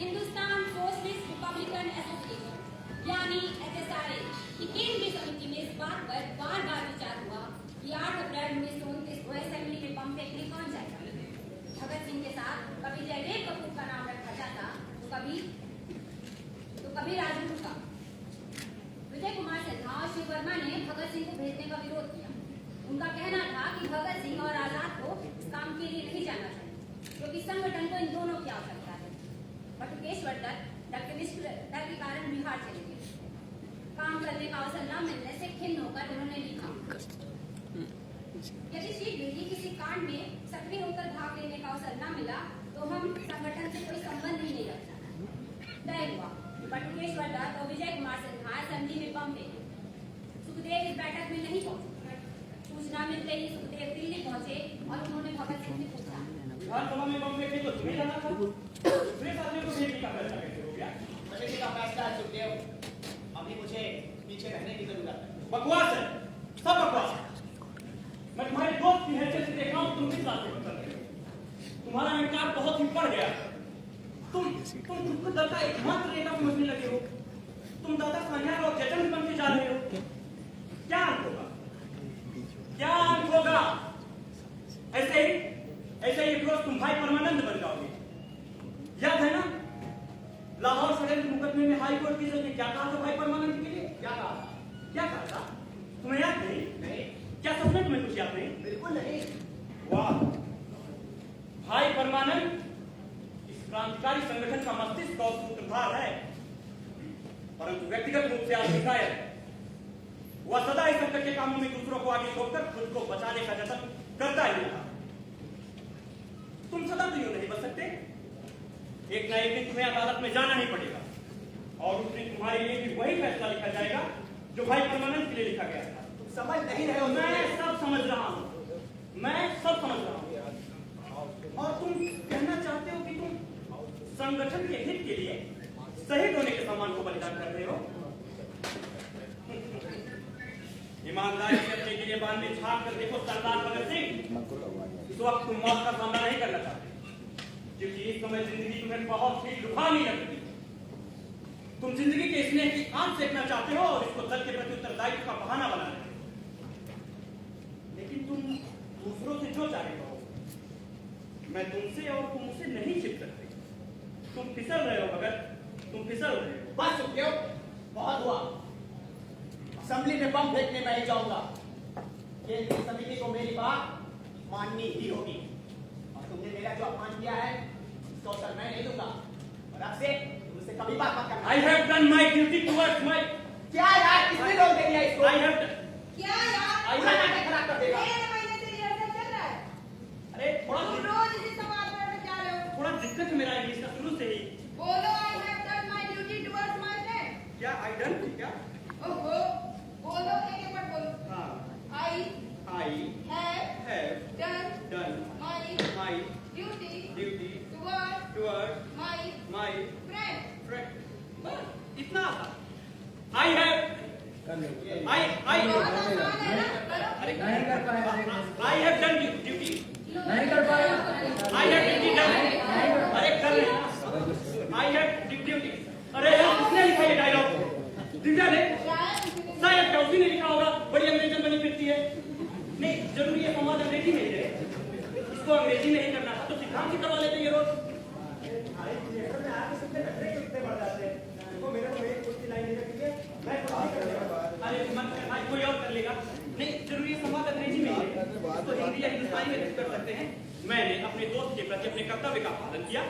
Hindustan socialist Republican association यानी HSRA की केंद्रीय समिति में इस बात पर बार बार विचार हुआ कि 8 अप्रैल 1929 को असेंबली में बम फेंकने कौन जाएगा। भगत सिंह के साथ कभी जयदेव कपूर का नाम रखा जाता तो कभी राजगुरु का। विजय कुमार सिन्हा और शिव वर्मा ने भगत सिंह को भेजने का विरोध किया। उनका कहना था कि भगत सिंह और आजाद को काम के लिए नहीं जाना चाहिए क्योंकि संगठन को इन दोनों की आवश्यकता है। बटुकेश्वर दत्त डॉक्टर डर के कारण बिहार चले गए। काम करने का अवसर न मिलने से खिन्न होकर उन्होंने लिखा, यदि शीघ्र ही किसी कांड में सक्रिय होकर भाग लेने का अवसर न मिला तो हम संगठन से कोई संबंध ही नहीं रखना। तय हुआ बटुकेश्वर दत्त और विजय कुमार सिन्हा असेंबली में बम फेंके। सुखदेव इस बैठक में नहीं पहुंचे। सूचना मिलते ही सुखदेव दिल्ली पहुंचे और उन्होंने भगत सिंह से पूछा, विधानसभा में बम फेंके तो तुम्हें जाना था, दूसरे साथियों को भेजने का फैसला कैसे हो गया? कमेटी का फैसला है सुखदेव, अभी मुझे पीछे रहने की जरूरत है। बकवास है, सब बकवास है। मैं तुम्हारे दोस्त की हैसियत से देख रहा हूँ, तुम किस रास्ते पर चल रहे हो। तुम्हारा अहंकार बहुत ही बढ़ गया। तुम खुद को दल का एकमात्र नेता समझने लगे हो। तुम दादा सान्याल और जतन बन के जा रहे हो। क्या अंत होगा? क्या अंत होगा? ऐसे ही एक रोज तुम भाई परमानंद बन जाओगे। याद है ना लाहौर षड्यंत्र मुकदमे में हाई कोर्ट की जज ने क्या कहा था भाई परमानंद के लिए? क्या कहा था? तुम्हें याद नहीं? क्या सपने तुम्हें कुछ याद नहीं? बिल्कुल नहीं। वाह, भाई परमानंद इस क्रांतिकारी संगठन का मस्तिष्क और सूत्रधार है, परंतु व्यक्तिगत रूप से आत्मकायर। वह सदा इस संकट के कामों में दूसरों को आगे छोड़कर खुद को बचाने का जतन करता ही रहा। तुम सदा तो यूं नहीं बच सकते। एक ना एक दिन तुम्हें अदालत में जाना ही पड़ेगा और उस दिन तुम्हारे लिए भी वही फैसला लिखा जाएगा जो भाई परमानंद के लिए लिखा गया था। तुम समझ नहीं रहे हो। मैं सब समझ रहा हूँ। और तुम कहना चाहते हो कि तुम संगठन के हित के लिए शहीद होने के सम्मान को बलिदान कर रहे हो। ईमानदारी से अपने के लिए बांध में झाँक कर देखो सरदार भगत सिंह, इस वक्त तुम मौत का सामना नहीं करना चाहते क्योंकि इस समय जिंदगी तुम्हें बहुत ही लुभावनी लगती है। तुम जिंदगी के स्नेह की आंच सेकना चाहते हो और इसको दल के प्रति उत्तरदायित्व का बहाना बना रहे हो। लेकिन तुम दूसरों से जो चाहे हो, मैं तुमसे और तुम उसे नहीं छिप सकते। तुम फिसल रहे हो भगत, तुम फिसल रहे हो। बस सुखदेव, बहुत हुआ। असेंबली में बम फेंकने मैं ही जाऊंगा। केंद्रीय समिति को मेरी बात माननी ही होगी और तुमने मेरा जो अपमान किया है उसका उत्तर मैं नहीं दूंगा और अब से तुमसे कभी बात मत करना। I have done my duty towards my। क्या यार, किसने रोक दिया इसको? I have done। क्या यार? पूरा नाटक खराब कर देगा। 1 महीने से रिहर्सल चल रहा है। अरे थोड़ा तुम रोज इसी सवाल पर जा रहे हो। थोड़ा दिक्कत है मेरा इंग्लिश का शुरू से ही। बोलो, I have done my duty towards my friend। क्या I done क्या? ओहो, बोलो, एक बार बोलो। हाँ। I have done my duty duty towards my friend। friend। बस इतना आसान। I have बहुत आसान है ना, करो। नहीं कर पाएगा। I have done duty। नहीं कर पाएगा। I have duty done। अरे कर रहे हैं। I have duty। अरे यार किसने लिखा ये डायलॉग? दिव्या ने? शायद टॉफी ने लिखा होगा। बड़ी अंग्रेजन बनी फिरती है। नहीं, जरूरी है संवाद अंग्रेजी में ही है। इसको अंग्रेजी में ही करना था तो सिद्धांत ही करवा लेते ये रोज। अरे मत कर भाई, कोई और कर लेगा। नहीं, जरूरी है संवाद अंग्रेजी में ही है। तो हिंदी या हिंदुस्तानी में कर सकते हैं। मैंने अपने दोस्त के प्रति अपने कर्तव्य का पालन किया।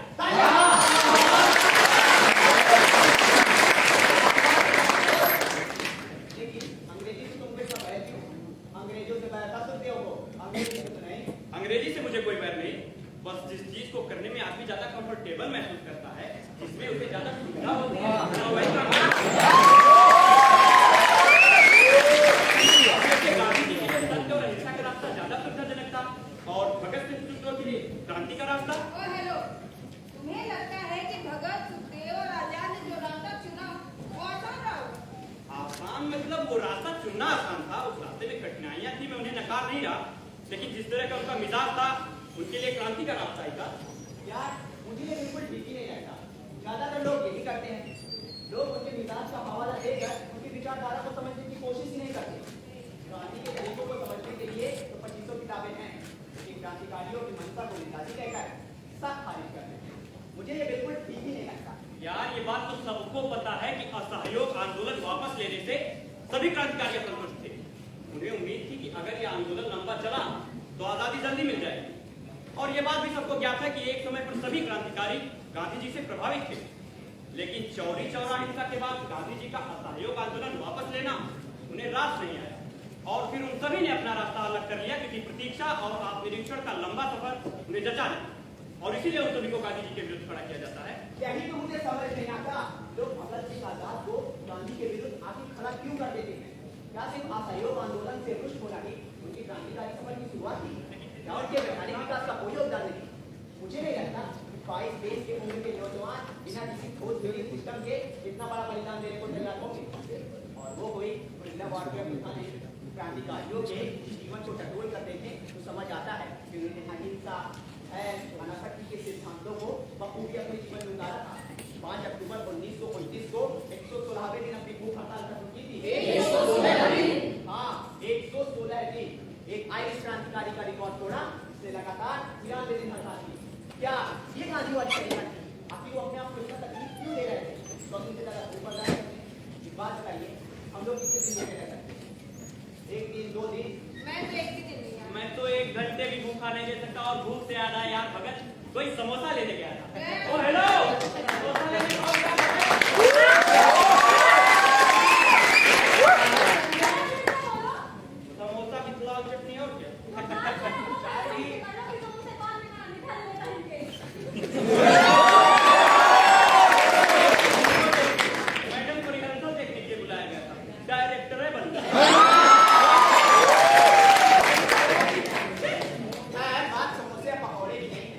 मतलब वो रास्ता चुनना आसान था, उस रास्ते में कठिनाइयां थी, मैं उन्हें नकार नहीं रहा, लेकिन जिस तरह का उनका मिजाज था उनके लिए क्रांति का रास्ता ही था। यार मुझे ये बिल्कुल ठीक ही नहीं लगता। ज्यादातर लोग यही करते हैं, लोग उनके मिजाज का हवाला देकर उनकी विचारधारा को समझने की कोशिश ही नहीं करते। क्रांति के तरीकों को समझने के लिए तो 2500 किताबें हैं, लेकिन क्रांतिकारियों की मनसा को निकासी कहकर सब खारिज कर देते हैं। मुझे ये बिल्कुल ठीक ही नहीं लगता। यार ये बात तो सबको पता है कि असहयोग आंदोलन वापस लेने से सभी क्रांतिकारी असंतुष्ट थे। उन्हें उम्मीद थी कि अगर ये आंदोलन लंबा चला तो आजादी जल्दी मिल जाएगी, और ये बात भी सबको ज्ञात है कि एक समय पर सभी क्रांतिकारी गांधी जी से प्रभावित थे। लेकिन चौरी चौरा हिंसा के बाद गांधी जी का असहयोग आंदोलन वापस लेना उन्हें रास नहीं आया, और फिर उन सभी ने अपना रास्ता अलग कर लिया, क्योंकि प्रतीक्षा और आत्मनिरीक्षण का लंबा सफर उन्हें जचा नहीं, और इसीलिए उन सभी को गांधी जी के विरुद्ध खड़ा किया जाता है। यही तो मुझे समझ नहीं आता, लोग भगत सिंह आजाद को गांधी के विरुद्ध आखिर खड़ा क्यों कर देते हैं? क्या सिर्फ असहयोग आंदोलन से रुष्ट होना ही उनकी क्रांतिकारी सफर की शुरुआत थी, या उनके वैधानिक विकास का कोई योगदान नहीं? मुझे नहीं लगता 22 देश के उम्र के नौजवान बिना किसी ठोस थ्योरी सिस्टम के इतना बड़ा बलिदान देने को तैयार होंगे। और वो कोई महिला वार्ड क्रांतिकारियों के जीवन को टटोल कर देखें तो समझ आता है कि उन्होंने अहिंसा है अनासक्ति के सिद्धांतों को बखूबी अपने जीवन में उतारा था। 5 अक्टूबर 1929 को 116वें दिन अपनी भूख हड़ताल खत्म की थी। 116 दिन एक आयरिश क्रांतिकारी का रिकॉर्ड तोड़ा, इसने लगातार 93 दिन हड़ताल की। क्या ये गांधीवादी तरीका थी? आखिर वो अपने आप को इतना तकलीफ क्यों दे रहे थे? तो इनसे ज्यादा भूख हड़ताल करते हैं। एक बात बताइए, हम लोग कितने दिन देने रह सकते हैं? 1 दिन 2 दिन? मैं तो 1 दिन नहीं। मैं तो 1 घंटे भी भूखा नहीं रह सकता, और भूख से याद आया यार भगत कोई समोसा लेने गया था। ओ हेलो, समोसा लेने आओ। समोसा की पुलाव चटनी और क्या? मैडम को रिहर्सल देखने के लिए बुलाया गया था, डायरेक्टर है बन गया। बात समोसे पकौड़े की नहीं है,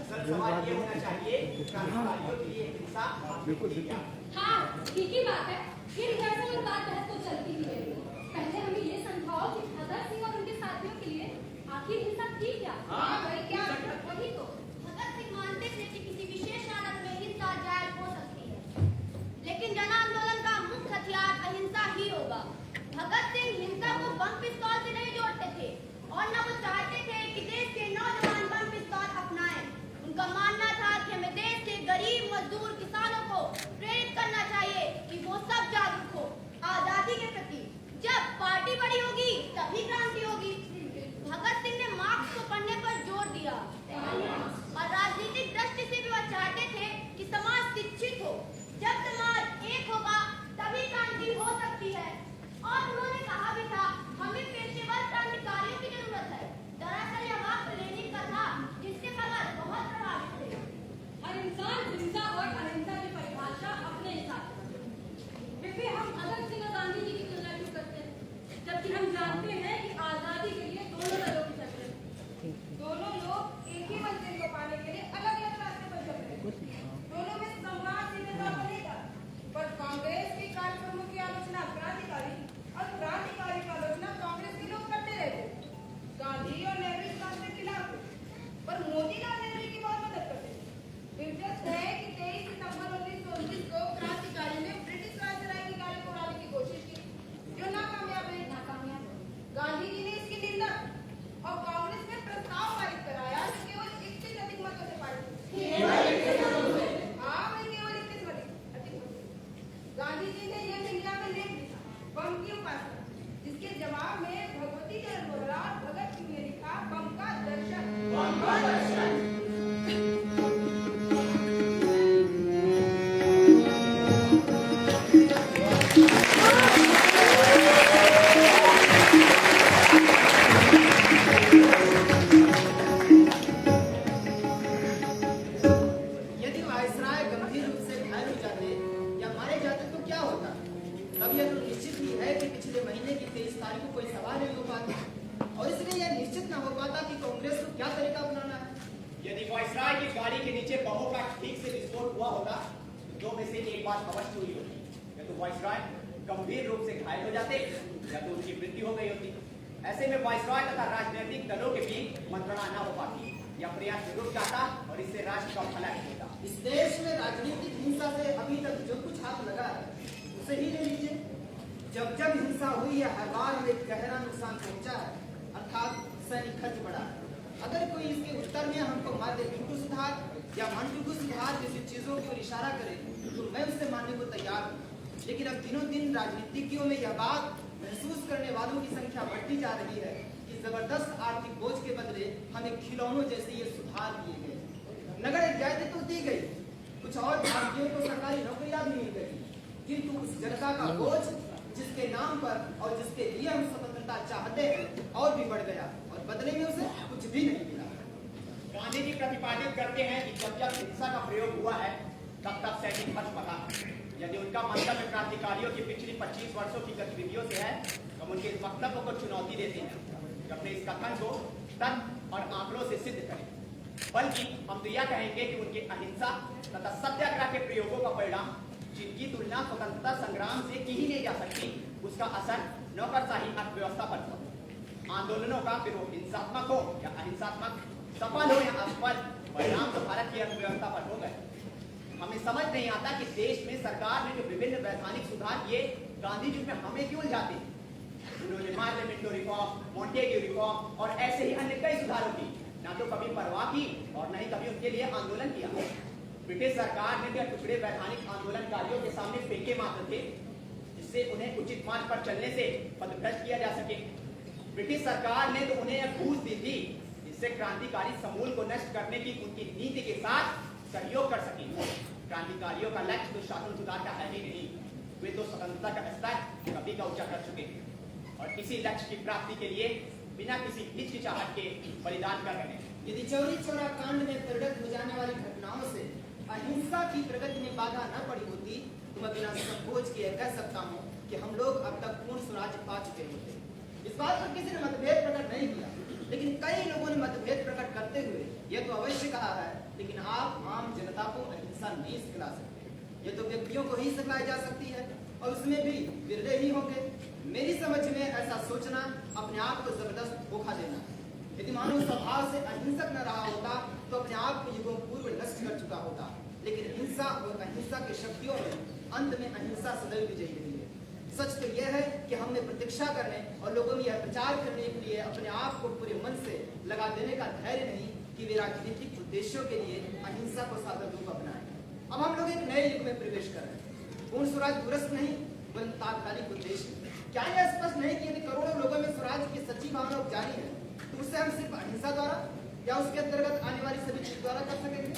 असल सवाल ये होना चाहिए क्रांतिकारियों के लिए हिंसा बिल्कुल हाँ, ठीक ही बात है। ये रिहर्सल और बात बहस तो चलती ही रहेगी। पहले हमें ये समझाओ कि भगत सिंह और उनके साथियों के लिए आखिर हिंसा थी क्या? वही क्या? वही तो भगत सिंह मानते थे कि किसी विशेष हालत में हिंसा जायज हो सकती है, लेकिन जन आंदोलन का मुख्य हथियार अहिंसा ही होगा। भगत सिंह हिंसा को बम पिस्तौल से नहीं जोड़ते थे, और न वो चाहते थे कि देश के नौजवान बम पिस्तौल अपनाएं। उनका मानना था कि हमें देश के गरीब मजदूर किसानों को प्रेरित करना चाहिए कि वो सब जागरूक हो आजादी के प्रति। जब पार्टी बड़ी होगी तभी क्रांति होगी। भगत सिंह ने मार्क्स को पढ़ने पर जोर दिया, और राजनीतिक दृष्टि से भी वह चाहते थे कि समाज शिक्षित हो। जब समाज एक होगा तभी क्रांति हो सकती है। और उन्होंने कहा भी था, हमें पेशेवर क्रांतिकारियों की जरूरत है। दरअसल यह वाक्य लेनिन का था, जिससे भगत बहुत प्रभावित थे। हर इंसान हिंसा और अहिंसा की परिभाषा अपने हिसाब से करता है। फिर भी हम भगत सिंह और गांधी जी की तुलना क्यों करते हैं, जबकि हम जानते हैं कि आजादी के लिए दोनों दलों की चल रहे हैं। दोनों लोग एक ही मंजिल को पाने के लिए अलग अलग रास्ते पर चल रहे हैं। दोनों में संवाद सीधे तौर पर नहीं था, पर कांग्रेस के कार्यक्रमों की आलोचना क्रांतिकारी और क्रांतिकारी की आलोचना कांग्रेस के लोग करते रहे थे। गांधी और नेहरू इस बात के खिलाफ थे, पर मोतीलाल नेहरू की बहुत मदद करते थे। दिलचस्प है कि 23 सितंबर 1929 को क्रांतिकारी ने ब्रिटिश वायसराय की गाड़ी को उड़ाने की कोशिश की, जो नाकामयाब रही। गांधी जी ने इसकी निंदा और कांग्रेस ने प्रस्ताव पारित कराया जो केवल 21 अधिक मतों से पारित हुआ। हाँ, वही केवल 21 अधिक मतों। गांधी जी ने यह हिंसा में लेख लिखा, बम की उपासना, जिसके जवाब में भगवती चरण वोहरा और भगत सिंह ने लिखा, बम का दर्शन। यदि वायसराय गंभीर रूप से घायल हो जाते या मारे जाते तो क्या होता? तब यह तो निश्चित ही है कि पिछले महीने की 23 तारीख को कोई सवाल नहीं हो पाता, और इसलिए यह निश्चित न हो पाता कि कांग्रेस को क्या तरीका अपनाना है। यदि वायसराय की गाड़ी के नीचे बमों का ठीक से विस्फोट हुआ होता तो 2 में से एक बात अवश्य हुई होती, या तो वायसराय गंभीर रूप से घायल हो जाते या तो उनकी मृत्यु हो गई होती। ऐसे में वायसरॉय तथा राजनीतिक दलों के बीच मंत्रणा न हो पाती या प्रयास रुक जाता और इससे राष्ट्र का भला नहीं होता। इस देश में राजनीतिक हिंसा से अभी तक जो कुछ हाथ लगा है उसे ही ले लीजिए। जब जब हिंसा हुई है हर बार हमें गहरा नुकसान पहुंचा है, अर्थात सैनिक खर्च बढ़ा है। अगर कोई इसके उत्तर में हमको माध्य बिंदु सुधार या मंडुगु सुधार जैसी चीजों की ओर इशारा करे तो मैं उससे मानने को तैयार हूँ। लेकिन अब दिनों दिन राजनीतिज्ञों में यह बात महसूस करने वालों की संख्या बढ़ती जा रही है कि जबरदस्त आर्थिक बोझ के बदले हमें खिलौनों जैसे ये सुधार दिए गए। नगर इजाजतें तो दी गई, कुछ और भारतीयों को सरकारी नौकरियां भी मिल गई, किंतु उस जनता का बोझ जिसके नाम पर और जिसके लिए हम स्वतंत्रता चाहते हैं और भी बढ़ गया और बदले में उसे कुछ भी नहीं मिला। गांधी जी प्रतिपादित करते हैं कि जब जब हिंसा का प्रयोग हुआ है तब तब सैनिक खर्च बढ़ा। यदि उनका मंतव्य क्रांतिकारियों की पिछली 25 वर्षों की गतिविधियों से है तो हम उनके इस वक्तव्य को चुनौती देते हैं कि अपने इस कथन को तर्क और आंकड़ों से सिद्ध करें। बल्कि हम तो यह कहेंगे कि उनकी अहिंसा तथा सत्याग्रह के प्रयोगों का परिणाम जिनकी तुलना स्वतंत्रता संग्राम से की ही नहीं जा सकती, उसका असर नौकरशाही अर्थव्यवस्था पर हुआ। आंदोलनों का फिर वो हिंसात्मक हो या अहिंसात्मक, सफल हो या असफल, परिणाम तो भारत की अर्थव्यवस्था पर हो गए। हमें समझ नहीं आता कि देश में सरकार ने जो विभिन्न वैधानिक सुधार किए गांधी जी में हमें क्यों उलझाते हैं। उन्होंने मार्लेमेंटो रिफॉर्म, मॉन्टेग्यू रिफॉर्म और ऐसे ही अन्य कई सुधारों की ना तो कभी परवाह की और न ही कभी उनके लिए आंदोलन किया। ब्रिटिश सरकार ने भी टुकड़े वैधानिक आंदोलनकारियों के सामने फेंके मात्र थे जिससे उन्हें उचित मार्ग पर चलने से पदभ्रष्ट किया जा सके। ब्रिटिश सरकार ने तो उन्हें घूस दी थी जिससे क्रांतिकारी समूल को नष्ट करने की उनकी नीति के साथ सहयोग कर सके। क्रांतिकारियों का लक्ष्य तो शासन सुधार का है ही नहीं, वे तो स्वतंत्रता का स्तर कभी का ऊंचा कर चुके और इसी लक्ष्य की प्राप्ति के लिए बिना किसी हिचकिचाहट के बलिदान कर रहे हैं। यदि चौरी चौरा कांड में परिणत हो जाने वाली घटनाओं से अहिंसा की प्रगति में बाधा न पड़ी होती तो मैं बिना संकोच किए कह सकता हूँ कि हम लोग अब तक पूर्ण स्वराज्य पा चुके होते। इस बात पर किसी ने मतभेद प्रकट नहीं किया, लेकिन कई लोगों ने मतभेद प्रकट करते हुए यह तो अवश्य कहा है, लेकिन आप आम जनता को अहिंसा नहीं सिखला सकते। ये तो व्यक्तियों को ही सिखलाई जा सकती है और उसमें भी बिरले ही होंगे। मेरी समझ में ऐसा सोचना अपने आप को जबरदस्त धोखा देना। यदि मानव स्वभाव से अहिंसक न रहा होता तो अपने आप को युगों पूर्व नष्ट कर चुका होता, लेकिन हिंसा और अहिंसा की शक्तियों में अंत में अहिंसा सदैव विजयी रही है। सच तो यह है कि हमने प्रतीक्षा करने और लोगों में यह प्रचार करने के लिए अपने आप को पूरे मन से लगा देने का धैर्य नहीं कि वे राजनीतिक उद्देश्यों के लिए अहिंसा को साधन रूप अपनाएं। अब हम लोग एक नए युग में प्रवेश कर रहे हैं। पूर्ण स्वराज दूरस्थ नहीं बल्कि तात्कालिक उद्देश्य। क्या यह स्पष्ट नहीं कि यदि करोड़ों लोगों में स्वराज की सच्ची भावना उपजानी है तो उससे हम सिर्फ अहिंसा द्वारा या उसके अंतर्गत आने वाली सभी चीज द्वारा कर सकेंगे।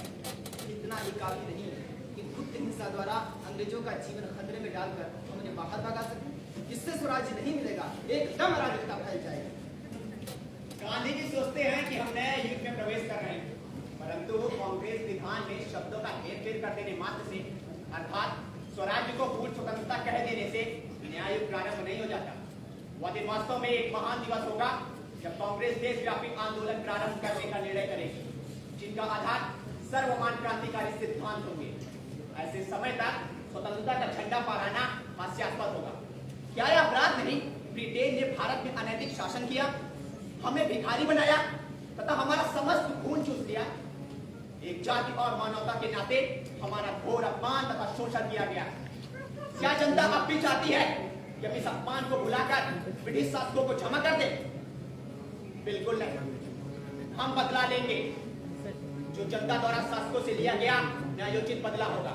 इतना ही काफी नहीं है कि गुप्त हिंसा द्वारा अंग्रेजों का जीवन खतरे में डालकर हम उन्हें बाहर भगा सकें। इससे स्वराज नहीं मिलेगा, एकदम अराजकता फैल जाएगी। गांधी जी सोचते हैं कि हम नए युग में प्रवेश कर रहे हैं, परंतु कांग्रेस विधान में शब्दों का हेरफेर कर देने मात्र से अर्थात स्वराज्य को पूर्ण स्वतंत्रता कह देने से नया युग प्रारंभ नहीं हो जाता। वह दिन वास्तव में एक महान दिवस होगा जब कांग्रेस देशव्यापी आंदोलन प्रारंभ करने का निर्णय करेगी, जिनका आधार सर्वमान्य क्रांतिकारी सिद्धांत होंगे। ऐसे समय तक स्वतंत्रता का झंडा फहराना हास्यास्पद होगा। क्या यह अपराध नहीं? ब्रिटेन ने भारत में अनैतिक शासन किया, हमें भिखारी बनाया तथा हमारा समस्त खून चूस लिया। एक जाति और मानवता के नाते हमारा घोर अपमान तथा शोषण किया गया। क्या जनता अब भी चाहती है कि हम इस अपमान को भुलाकर ब्रिटिश शासकों को क्षमा कर दें? बिल्कुल नहीं। हम बदला लेंगे। जो जनता द्वारा शासकों से लिया गया न्यायोचित बदला होगा।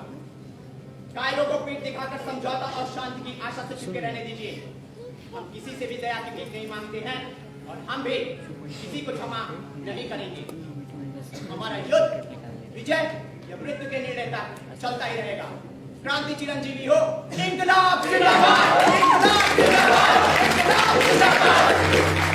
कायरों को पीठ दिखाकर समझौता और शांति की आशा से चिपके रहने दीजिए। हम किसी से भी दया की भीख नहीं मांगते हैं और हम भी किसी को क्षमा नहीं करेंगे। हमारा युद्ध विजय या मृत्यु के निर्णय तक चलता ही रहेगा। क्रांति चिरंजीवी हो। इंकलाब जिंदाबाद, इंकलाब जिंदाबाद, इंकलाब जिंदाबाद।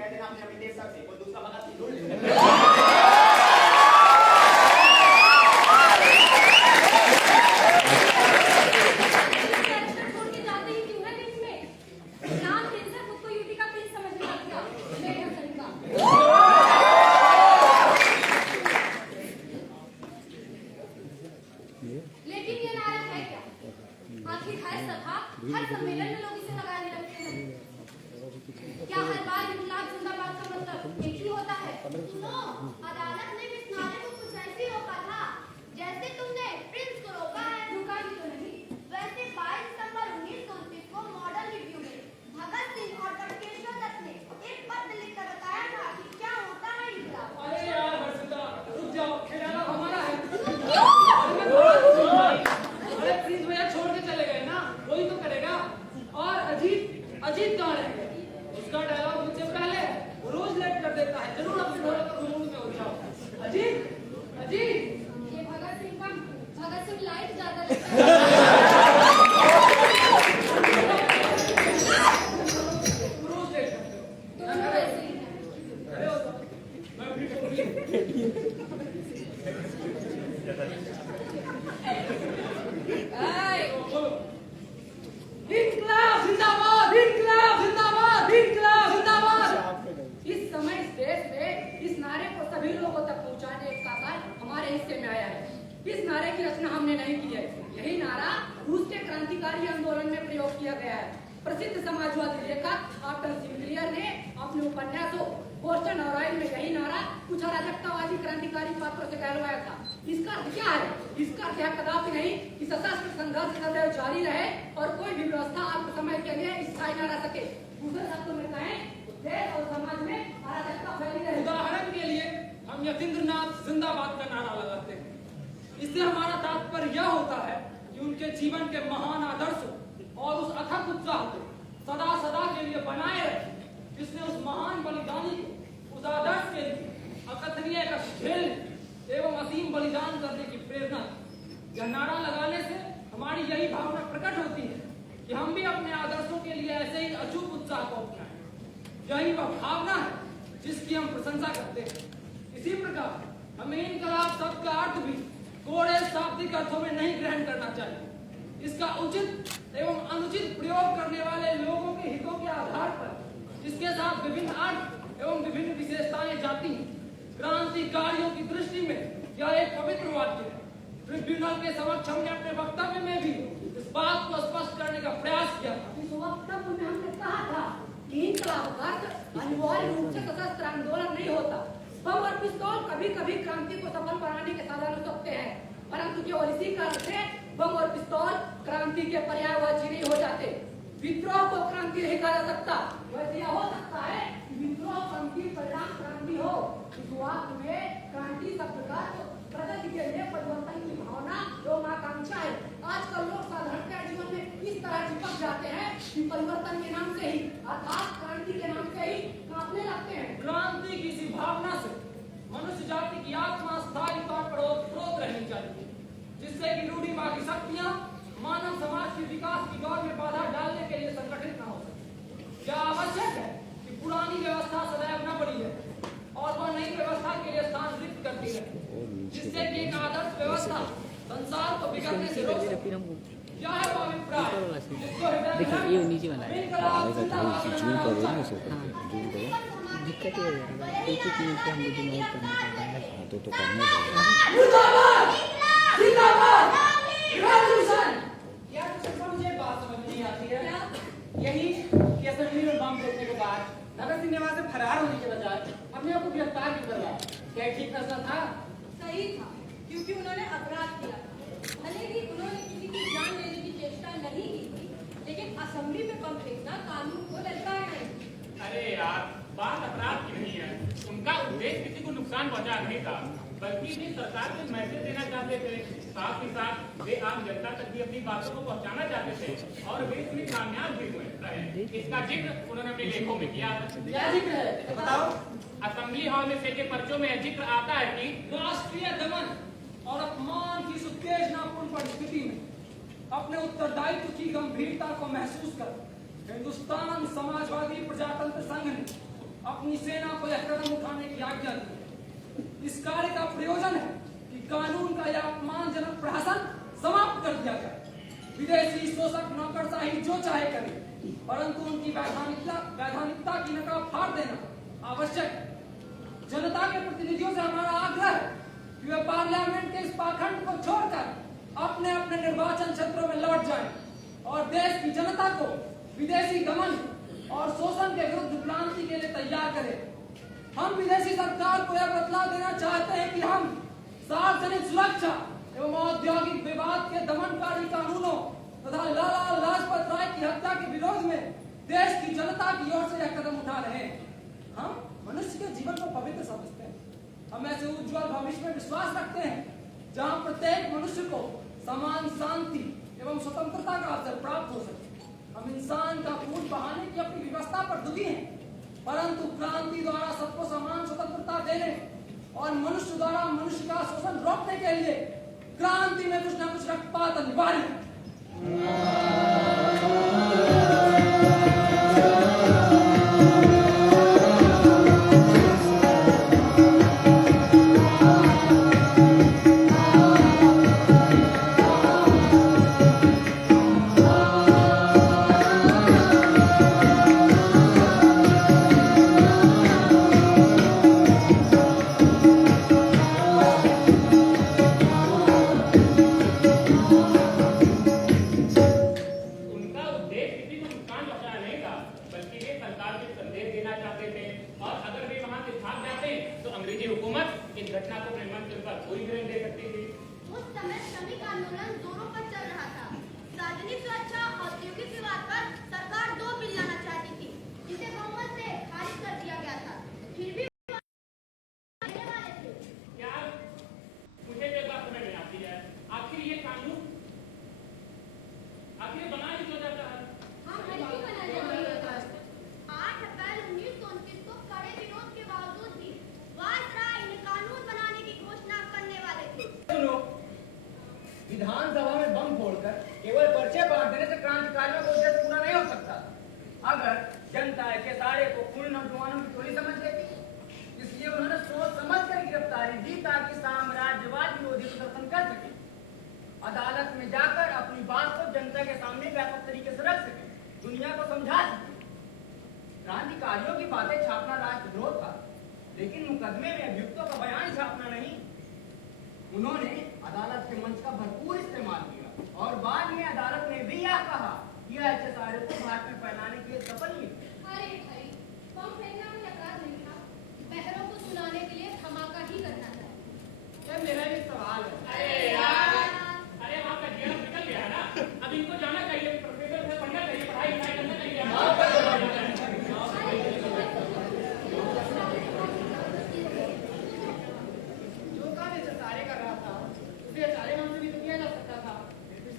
कह देना अपने अमितेश सर से, कोई दूसरा भगत सिंह ढूंढ ले। लेकिन ये नारा है क्या? आखिर हर सभा, हर सम्मेलन में लोग इसे लगाने लगते हैं। क्या हर बार इनकलाब जिंदाबाद का मतलब एक ही होता है? सुनो, अदालत ने इस नारे को कुछ ऐसे रोका था जैसे तुमने प्रिंस को रोका है। रुका ही तो नहीं। वैसे 22 दिसंबर 1929 को मॉडल रिव्यू में भगत सिंह और टंकेश्वर दत्त ने एक पत्र लिखकर बताया था कि क्या होता है इनकलाब। अरे यार हर्षिता, रुक जाओ, खिलाना हमारा है। अरे प्लीज भैया छोड़ के चले गए ना, वही तो करेगा। और अजीत कहाँ रह गया? उसका डायलॉग मुझसे पहले है, वो रोज लेट कर देता है। जरूर अपने ढोलक का जुनून में उठाओ। अजीत ये भगत सिंह लाइट ज्यादा लगता है। रोज लेट करते हो। तो वैसे ही है। अरे हो जाओ। मैं भी इनकलाब जिंदाबाद, इनकलाब जिंदाबाद, इनकलाब जिंदाबाद। इस समय इस देश में इस नारे को सभी लोगों तक पहुंचाने का कार्य हमारे हिस्से में आया है। इस नारे की रचना हमने नहीं की है। यही नारा रूस के क्रांतिकारी आंदोलन में प्रयोग किया गया है। प्रसिद्ध समाजवादी लेखक ऑप्टन सिंगलियर ने अपने उपन्यासों बोस्टन और रॉयल में यही नारा कुछ अराजकतावादी क्रांतिकारी पात्रों से कहलवाया था। इसका अर्थ क्या है? इसका अर्थ यह कदापि नहीं कि सशस्त्र संघर्ष सदैव जारी रहे और कोई भी व्यवस्था अल्प समय के लिए स्थायी न रह सके। दूसरे शब्दों में कहें, देश और समाज में अराजकता फैली रहे। उदाहरण के लिए हम यतीन्द्रनाथ जिंदाबाद का नारा लगाते हैं। इससे हमारा तात्पर्य यह होता है कि उनके जीवन के महान आदर्श और उस अथक उत्साह को सदा सदा के लिए बनाए रखें, जिसने उस महान बलिदानी को उस आदर्श के लिए अकथनीय कष्ट झेलने एवं असीम बलिदान करने की प्रेरणा दी। यह नारा लगाने से हमारी यही भावना प्रकट होती है कि हम भी अपने आदर्शों के लिए ऐसे ही अचूक उत्साह को अपनाएं। यही वह भावना है जिसकी हम प्रशंसा करते हैं। इसी प्रकार हमें इनकलाब शब्द का अर्थ भी कोड़े शाब्दिक अर्थों में नहीं ग्रहण करना चाहिए। इसका उचित एवं अनुचित प्रयोग करने वाले लोगों के हितों के आधार पर इसके साथ विभिन्न अर्थ एवं विभिन्न विशेषताएं जाती हैं। क्रांतिकारियों की दृष्टि में यह एक पवित्र वाक्य है। ट्रिब्यूनल के समक्ष हमने अपने वक्तव्य में भी इस बात को स्पष्ट करने का प्रयास किया था। इस वक्तव्य में हमने कहा था कि इनकलाब का अर्थ अनिवार्य रूप से सशस्त्र आंदोलन नहीं होता। बम और पिस्तौल कभी कभी क्रांति को सफल बनाने के साधन हो सकते हैं, परंतु केवल इसी कारण से बम और पिस्तौल क्रांति के पर्यायवाची नहीं हो जाते। विद्रोह को क्रांति नहीं कहा जा सकता। वैसे यह हो सकता है कि विद्रोह क्रांति परिणाम क्रांति हो। इस वाक्य में क्रांति शब्द का प्रगति के लिए परिवर्तन की भावना एवं आकांक्षा है। आजकल लोग साधारणतः जीवन में इस तरह चिपक जाते हैं कि परिवर्तन के नाम से ही अर्थात क्रांति के नाम से ही कांपने लगते हैं। क्रांति की इसी भावना से मनुष्य जाति की आत्मा स्थायी तौर पर ओतप्रोत रहनी चाहिए, जिससे कि रूढ़िवादी शक्तियां मानव समाज के विकास की दौड़ में बाधा डालने के लिए संगठित न हो सके। यह आवश्यक है कि पुरानी व्यवस्था सदैव न बढ़ी है और वह नई व्यवस्था के लिए स्थान रिक्त करती है, जिससे कि एक आदर्श व्यवस्था संसार को बिगड़ने से रोक सके। यह है वो अभिप्राय जिसको देखिए ये नीचे वाला है। जूम करो ना इसे, जूम करो। दिक्कत ये है एक एक मिनट पे हमको जूम आउट करना पड़ता है। हाँ तो करना पड़ेगा। जिंदाबाद जिंदाबाद रेवोल्यूशन। यार मुझे बात समझ नहीं आती है। यही कि असेंबली में बम फेंकने के बाद भगत सिंह ने वहां से फरार होने के बजाय अपने आप को गिरफ्तार क्यों करवाया? क्या ठीक फैसला था? सही था, क्योंकि उन्होंने अपराध किया था। भले ही उन्होंने किसी की जान लेने की चेष्टा नहीं की थी, लेकिन असेंबली में बम फेंकना कानून को ललकारा नहीं। अरे यार, बात अपराध की नहीं है। उनका उद्देश्य किसी को नुकसान पहुंचा नहीं था, बल्कि वे सरकार को मैसेज देना चाहते थे। साथ ही साथ वे आम जनता तक भी अपनी बातों को पहुंचाना चाहते थे और वे इसमें कामयाब भी हुए। इसका जिक्र उन्होंने अपने लेखों में किया। क्या जिक्र है बताओ। असेंबली हॉल में फेंके पर्चों में यह जिक्र आता है कि राष्ट्रीय दमन और अपमान की इस उत्तेजनापूर्ण परिस्थिति में अपने उत्तरदायित्व की गंभीरता को महसूस कर हिंदुस्तान समाजवादी प्रजातंत्र संघ ने अपनी सेना को यह कदम उठाने की आज्ञा दी। इस कार्य का प्रयोजन है कि कानून का यह अपमानजनक प्रहसन समाप्त कर दिया जाए। विदेशी शोषक नौकरशाही जो चाहे करे, परंतु उनकी वैधानिकता की नकाब फाड़ देना आवश्यक है। जनता के प्रतिनिधियों से हमारा आग्रह है कि वे पार्लियामेंट के इस पाखंड को छोड़कर अपने अपने निर्वाचन क्षेत्रों में लौट जाएं और देश की जनता को विदेशी दमन और शोषण के विरुद्ध क्रांति के लिए तैयार करें। हम विदेशी सरकार को यह बतला देना चाहते हैं कि हम सार्वजनिक सुरक्षा एवं औद्योगिक विवाद के दमनकारी कानूनों तथा लाला लाजपत राय की हत्या के विरोध में देश की जनता की ओर से यह कदम उठा रहे हैं। हम मनुष्य के जीवन को पवित्र समझते हैं। हम ऐसे उज्जवल भविष्य में विश्वास रखते हैं जहां प्रत्येक मनुष्य को समान शांति एवं स्वतंत्रता का अवसर प्राप्त हो सके। हम इंसान का खून बहाने की अपनी व्यवस्था पर दुखी हैं, परंतु क्रांति द्वारा सबको समान स्वतंत्रता देने और मनुष्य द्वारा मनुष्य का शोषण रोकने के लिए क्रांति में कुछ न कुछ रक्तपात अनिवार्य है। विधानसभा में बम फोड़कर केवल पर्चे बांट देने से क्रांतिकारियों का उद्देश्य पूरा नहीं हो सकता। अगर जनता के सारे को खूनी नौजवानों की टोली समझ लेती, इसलिए उन्होंने सोच समझ कर गिरफ्तारी दी ताकि साम्राज्यवाद विरोधी प्रदर्शन कर सके, अदालत में जाकर अपनी बात को जनता के सामने व्यापक तरीके से रख सके, दुनिया को समझा सके। क्रांतिकारियों की बातें छापना राष्ट्रद्रोह था, लेकिन मुकदमे में अभियुक्तों का बयान छापना नहीं। उन्होंने अदालत के मंच का भरपूर इस्तेमाल किया और बाद में अदालत ने भी यह कहा कि HSRO को भारत में फैलाने की सफल नहीं। अरे भाई, बम फेंकना कोई अपराध नहीं था। बहरों को सुनाने के लिए धमाका ही करना था। ये मेरा भी सवाल है। अरे यार, अरे वहाँ का जीवन निकल गया ना, अब इनको जाना चाहिए, प्रोफेसर से पढ़ना चाहिए, पढ़ाई लिखाई करना चाहिए।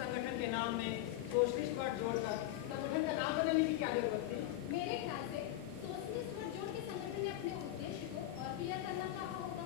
संगठन के नाम में सोशलिस्ट वर्ड जोड़कर संगठन का नाम बदलने की क्या जरूरत थी? मेरे ख्याल से सोशलिस्ट वर्ड जोड़ के संगठन ने अपने उद्देश्य को और क्लियर करना चाहा होगा।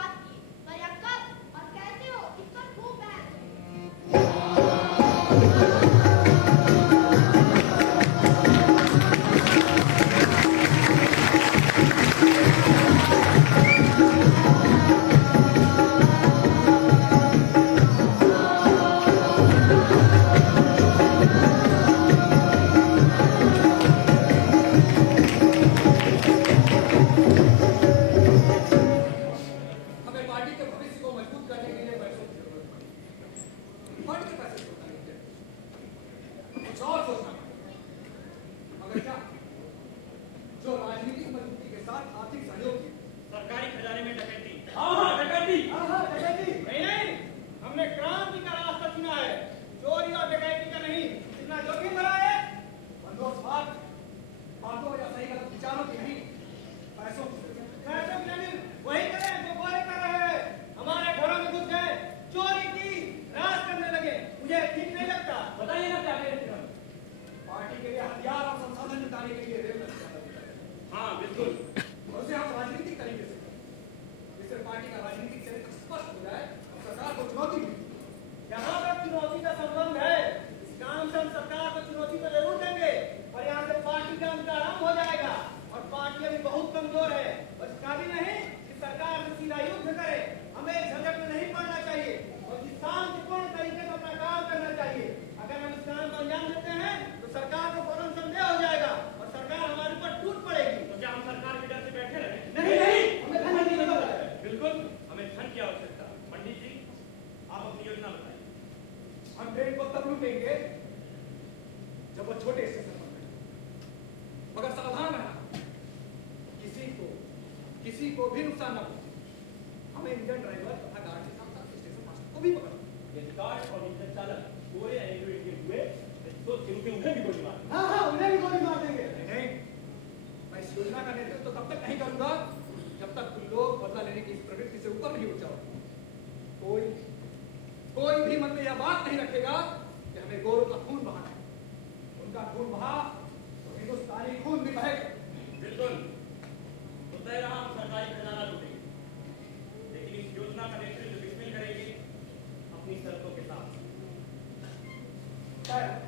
बात की, पर यह कब और कैसे हो इस पर खूब बहस हुई। हमें पार्टी के भविष्य को मजबूत करने के लिए पैसों की जरूरत है। फंड के पैसे से होता नहीं है। कुछ और सोचना पड़ेगा। मगर क्या? जो राजनीतिक मजबूती के साथ आर्थिक सहयोग की सरकारी खजाने में डकैती। हाँ डकैती। डकैती नहीं नहीं, हमने क्रांति का रास्ता चुना है, चोरी और डकैती का नहीं। इतना जोखिम भरा है। बंदोबस्त बातों या सही गलत विचारों की नहीं, पैसों की जरूरत है। पैसे की नहीं, वही करें जो बोले कर रहे हैं। हमारे घरों में घुस गए, चोरी की, राज करने लगे। मुझे ठीक नहीं लगता। बताइए ना क्या करें। पार्टी के लिए हथियार और संसाधन जुटाने के लिए रेल रखा। हाँ बिल्कुल। और उसे हम राजनीतिक तरीके से करें, जिससे पार्टी का राजनीतिक चरित्र स्पष्ट हो जाए और सरकार को चुनौती मिले। यहाँ तक चुनौती का संबंध है, इस काम से हम सरकार को चुनौती तो जरूर देंगे, और यहाँ से पार्टी का अंतराम हो जाएगा। और पार्टी अभी बहुत कमजोर है। बस काफी नहीं कि सरकार से सीधा युद्ध करे। हमें झंझट में नहीं पड़ना चाहिए और शांतिपूर्ण तरीके से अपना काम करना चाहिए। अगर हम इस काम को अंजाम देते हैं तो सरकार को फौरन संदेह हो जाएगा और सरकार हमारे ऊपर टूट पड़ेगी। तो क्या हम सरकार के डर से बैठे रहे? नहीं, हमें धन की जरूरत है। बिल्कुल, हमें धन की आवश्यकता। पंडित जी, आप अपनी योजना बताइए। हम ट्रेन को तब लूटेंगे जब वो छोटे स्टेशन पर खड़े। मगर सावधान रहना, किसी को भी नुकसान न पहुंचे। हमें इंजन ड्राइवर तथा गार्ड के साथ साथ स्टेशन मास्टर को भी पकड़ना। ये गार्ड और इंजन चालक पूरे एग्रीमेंट हुए तो जिनके उन्हें भी गोली मार। हाँ, उन्हें भी गोली मार देंगे। नहीं, मैं इस योजना का नेतृत्व तो तब तक नहीं करूंगा जब तक तुम लोग बदला लेने की इस प्रवृत्ति से ऊपर नहीं उठ जाओ। कोई भी मन में यह बात नहीं रखेगा कि हमें गोरों का खून बहाना है। उनका खून बहा तो हिंदुस्तानी खून भी बहेगा। बिल्कुल, तो तय रहा हम सरकारी खजाना लूटेंगे, लेकिन इस योजना का नेतृत्व बिस्मिल करेगी अपनी शर्तों के साथ। तय रहा।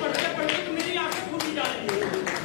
पढ़ते पढ़ते तो मेरी आंखें फूटी जा रही है।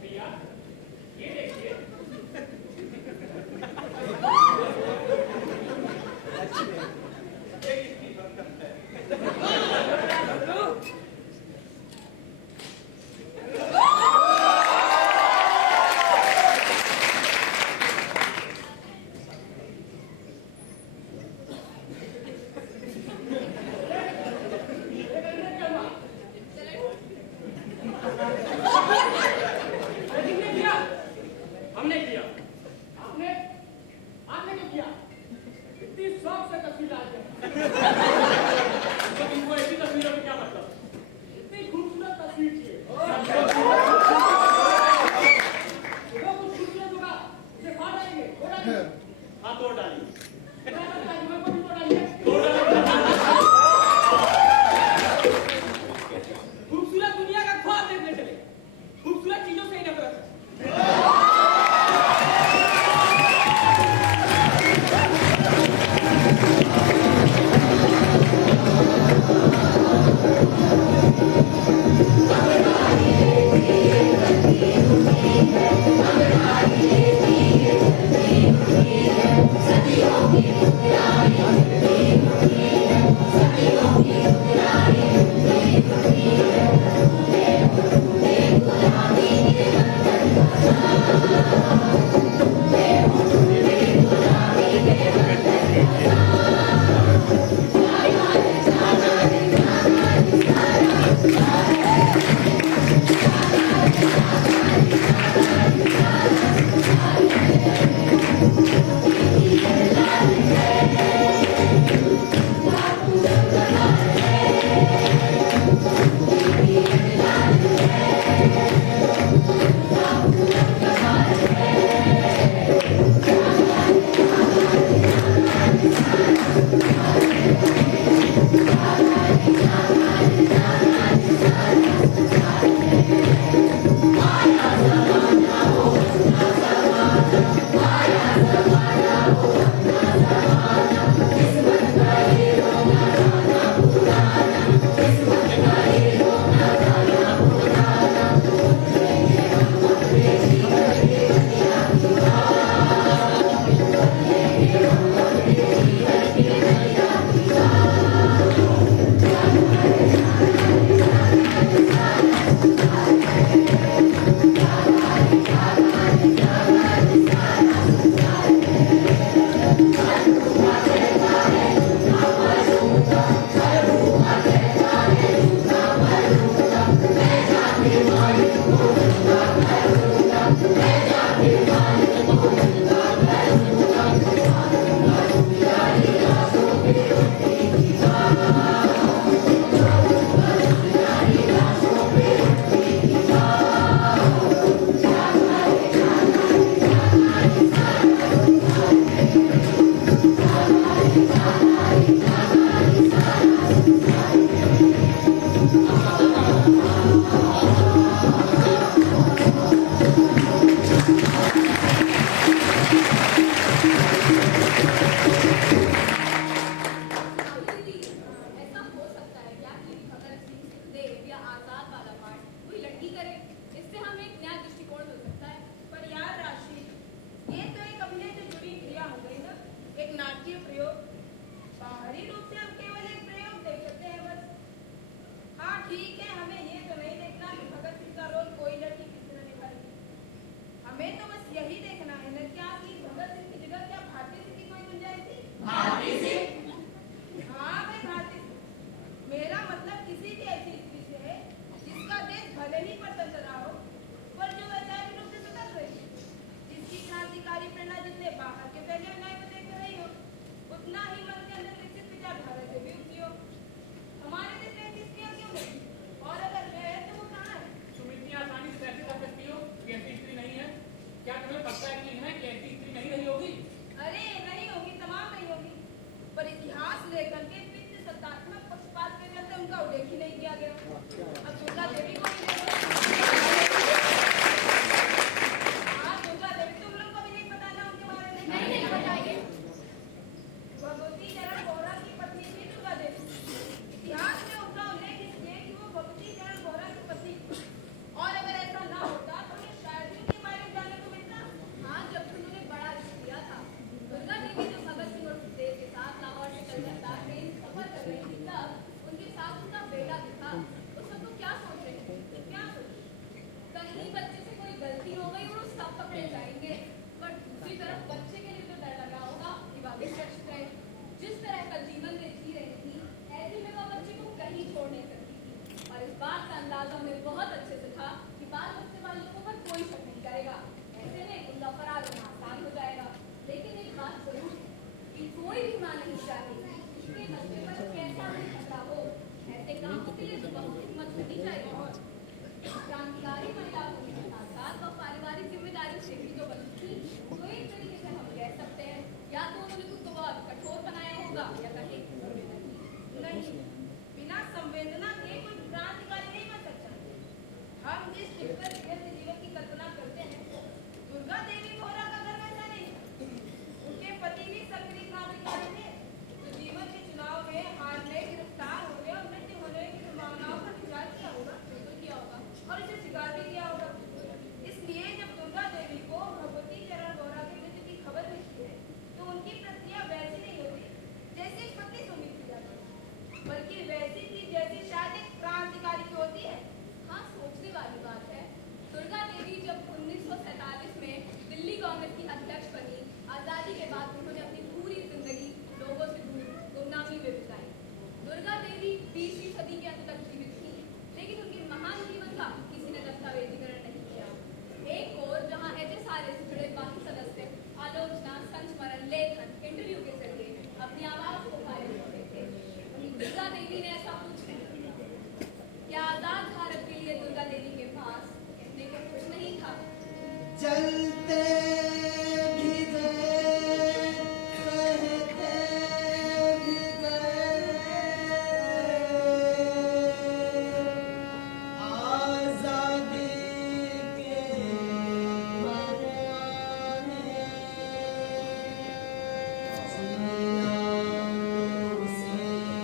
भैया ये देखिए हमने किया। आपने आपने क्या किया? इतनी शौक से तस्वीर लाते हैं। तो तुमको ऐसी तस्वीरों में क्या मतलब? इतनी खूबसूरत तस्वीर चाहिए। वो कुछ खूबसूरत होगा, उसे फाड़ डालेंगे, तोड़ डालेंगे। हाँ तोड़ डालिए। क्या करता है? मैं को भी तोड़ डालिए। तोड़ डालिए। खूबसूरत दुनिया का ख्वाब देखने चले। खूबसूरत चीजों से ही नफरत है। और कोई भी मां नहीं चाहती उसके बच्चे पर कैसा भी खतरा हो। ऐसे कामों के लिए तो बहुत हिम्मत करनी चाहिए। क्रांतिकारी महिला होने के साथ साथ वह पारिवारिक जिम्मेदारी से भी तो बनी थी। तो एक तरीके से हम कह सकते हैं या तो उन्होंने खुद को बहुत कठोर बनाया होगा या कहीं नहीं, बिना संवेदना के कोई क्रांतिकारी नहीं बन सकता। हम जिस दिव्य जीवन की कल्पना करते हैं, दुर्गा देवी भोरा का घर वैसा नहीं। उनके पति भी सक्रिय क्रांतिकारी थे जो जीवन के चुनाव में हारने, गिरफ्तार होने और मृत्यु होने की संभावनाओं पर विचार किया होगा, बिल्कुल किया होगा और इसे स्वीकार भी किया होगा। इसलिए जब दुर्गा देवी को भगवती चरण वोरा की मृत्यु की खबर मिलती है तो उनकी प्रतिक्रिया वैसी नहीं होती जैसी पत्नी से उम्मीद की जाती है, बल्कि वैसी थी जैसी शायद एक क्रांतिकारी की होती है। हाँ, सोचने वाली बात है, दुर्गा देवी जब 1947 में दिल्ली कांग्रेस की अध्यक्ष बनी, आजादी के बाद उन्होंने अपनी पूरी जिंदगी लोगों से दूर गुमनामी में बिताई। दुर्गा देवी 20वीं सदी के अंत तक जीवित थी, लेकिन उनके महान जीवन का किसी ने दस्तावेजीकरण नहीं किया। एक और जहां HSRA से जुड़े बाकी सदस्य आलोचना, संस्मरण, लेखन, इंटरव्यू के जरिए अपनी आवाज को कायम करते थे, वहीं दुर्गा देवी ने ऐसा कुछ नहीं किया। क्या आजाद भारत के लिए दुर्गा देवी के पास कहने को कुछ नहीं था? चलते भी गए, कहते भी गए, आजादी के मरने, जीना उसी का